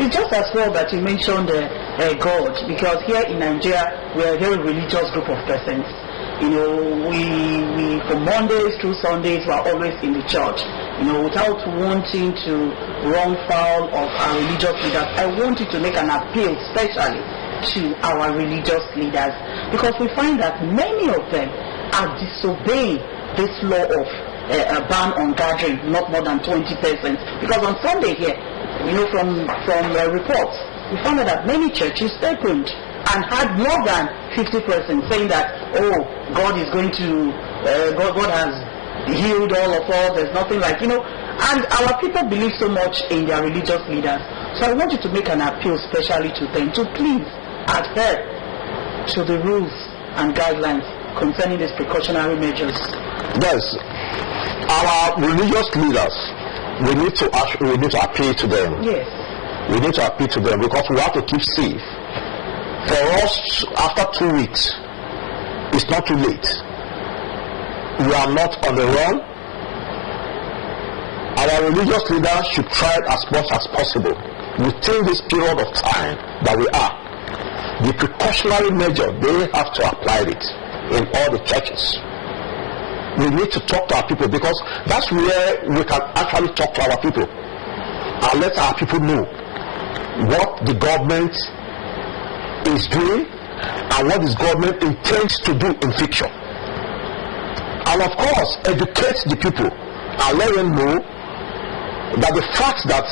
It's just as well that you mentioned God, because here in Nigeria, we are a very religious group of persons. You know, we from Mondays through Sundays, we are always in the church. You know, without wanting to run foul of our religious leaders, I wanted to make an appeal, especially to our religious leaders, because we find that many of them are disobeying this law of a ban on gathering, not more than 20 persons. Because on Sunday here, you know, from reports, we found out that many churches opened and had more than 50 persons saying that, oh, God is going to, God has healed all of us, there's nothing like, you know, and our people believe so much in their religious leaders. So I want you to make an appeal especially to them to please adhere to the rules and guidelines concerning these precautionary measures. Yes, our religious leaders, we need to appeal to them. Yes. We need to appeal to them because we have to keep safe. For us, after 2 weeks, it's not too late. We are not on the run. Our religious leaders should try as much as possible within this period of time that we are. The precautionary measure, they have to apply it in all the churches. We need to talk to our people because that's where we can actually talk to our people and let our people know what the government is doing and what this government intends to do in future. And of course, educate the people and let them know that the fact that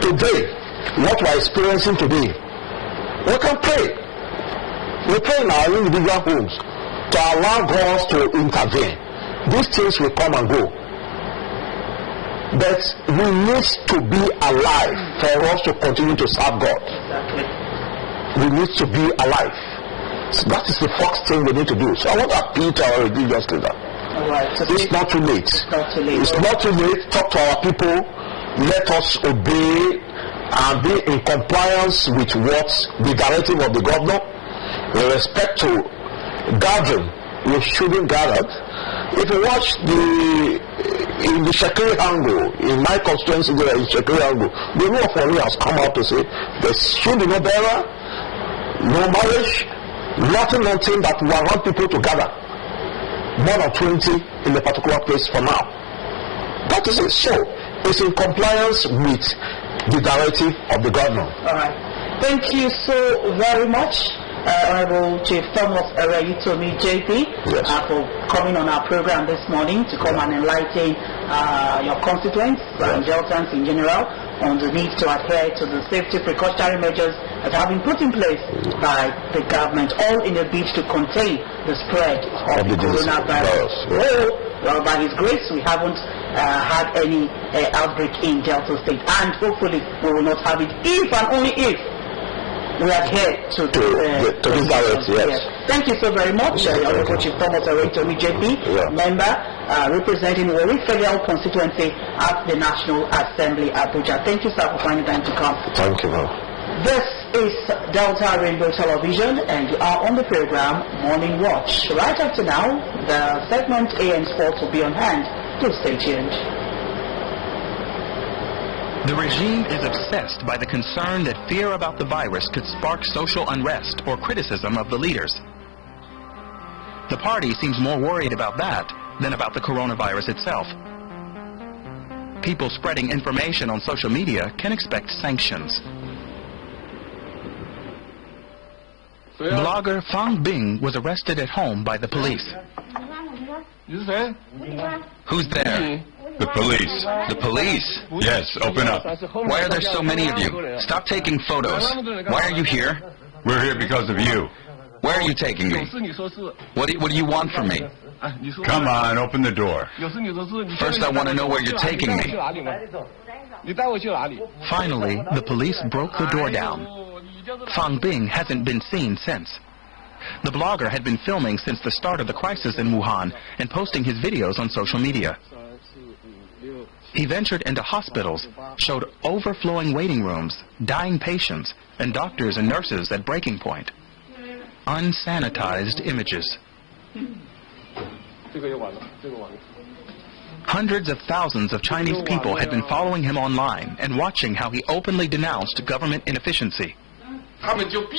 today, what we are experiencing today, we can pray. We pray in our individual homes to allow God to intervene. These things will come and go. But we need to be alive for us to continue to serve God. Exactly. We need to be alive. So that is the first thing we need to do. So I want to appeal to our religious leader. All right. So it's not too late. It's not too late. It's not too late. Talk to our people. Let us obey and be in compliance with what the directive of the governor. With respect to gathering, we shouldn't gather. If you watch in the Shekiri angle, in my constituency there in Shekiri angle, the rule of warri has come out to say there should be no burial, no marriage, nothing that will allow people to gather more than 20 in a particular place for now. That is it. So it's in compliance with the directive of the governor. All right. Thank you so very much, Honorable Chief Thomas Ereyitomi JP, yes, for coming on our program this morning to come and enlighten your constituents and Deltans in general on the need to adhere to the safety precautionary measures that have been put in place by the government, all in a bid to contain the spread of the coronavirus. Well, by His grace, we haven't had any outbreak in Delta State, and hopefully we will not have it if and only if we adhere to this virus. Yes. Thank you so very much, Honorable Chief Thomas Ereyitomi JP, member representing Warri Federal Constituency at the National Assembly, Abuja. Thank you, sir, for finding time to come. Thank you, ma'am. This is Delta Rainbow Television, and you are on the program Morning Watch. Right after now, the segment AM Sports will be on hand. Do stay tuned. The regime is obsessed by the concern that fear about the virus could spark social unrest or criticism of the leaders. The party seems more worried about that than about the coronavirus itself. People spreading information on social media can expect sanctions. Blogger Fang Bing was arrested at home by the police. Who's there? The police. The police? Yes, open up. Why are there so many of you? Stop taking photos. Why are you here? We're here because of you. Where are you taking me? What do you want from me? Come on, open the door. First, I want to know where you're taking me. Finally, the police broke the door down. Fang Bing hasn't been seen since. The blogger had been filming since the start of the crisis in Wuhan and posting his videos on social media. He ventured into hospitals, showed overflowing waiting rooms, dying patients, and doctors and nurses at breaking point. Unsanitized images. Hundreds of thousands of Chinese people had been following him online and watching how he openly denounced government inefficiency.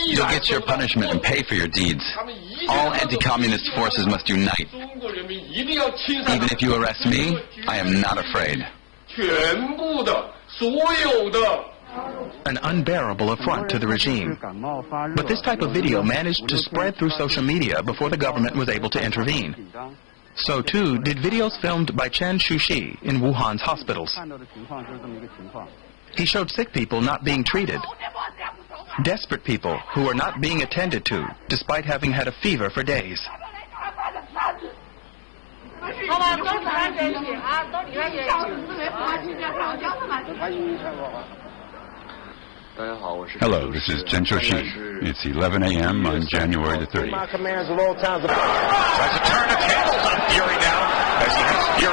You'll get your punishment and pay for your deeds. All anti-communist forces must unite. Even if you arrest me, I am not afraid. An unbearable affront to the regime. But this type of video managed to spread through social media before the government was able to intervene. So too did videos filmed by Chen Shuxi in Wuhan's hospitals. He showed sick people not being treated, desperate people who were not being attended to despite having had a fever for days. Hello, this is Chen Shuxi. It's 11 a.m. on January the 30th. Tries to turn the tables on Fury now as he has Fury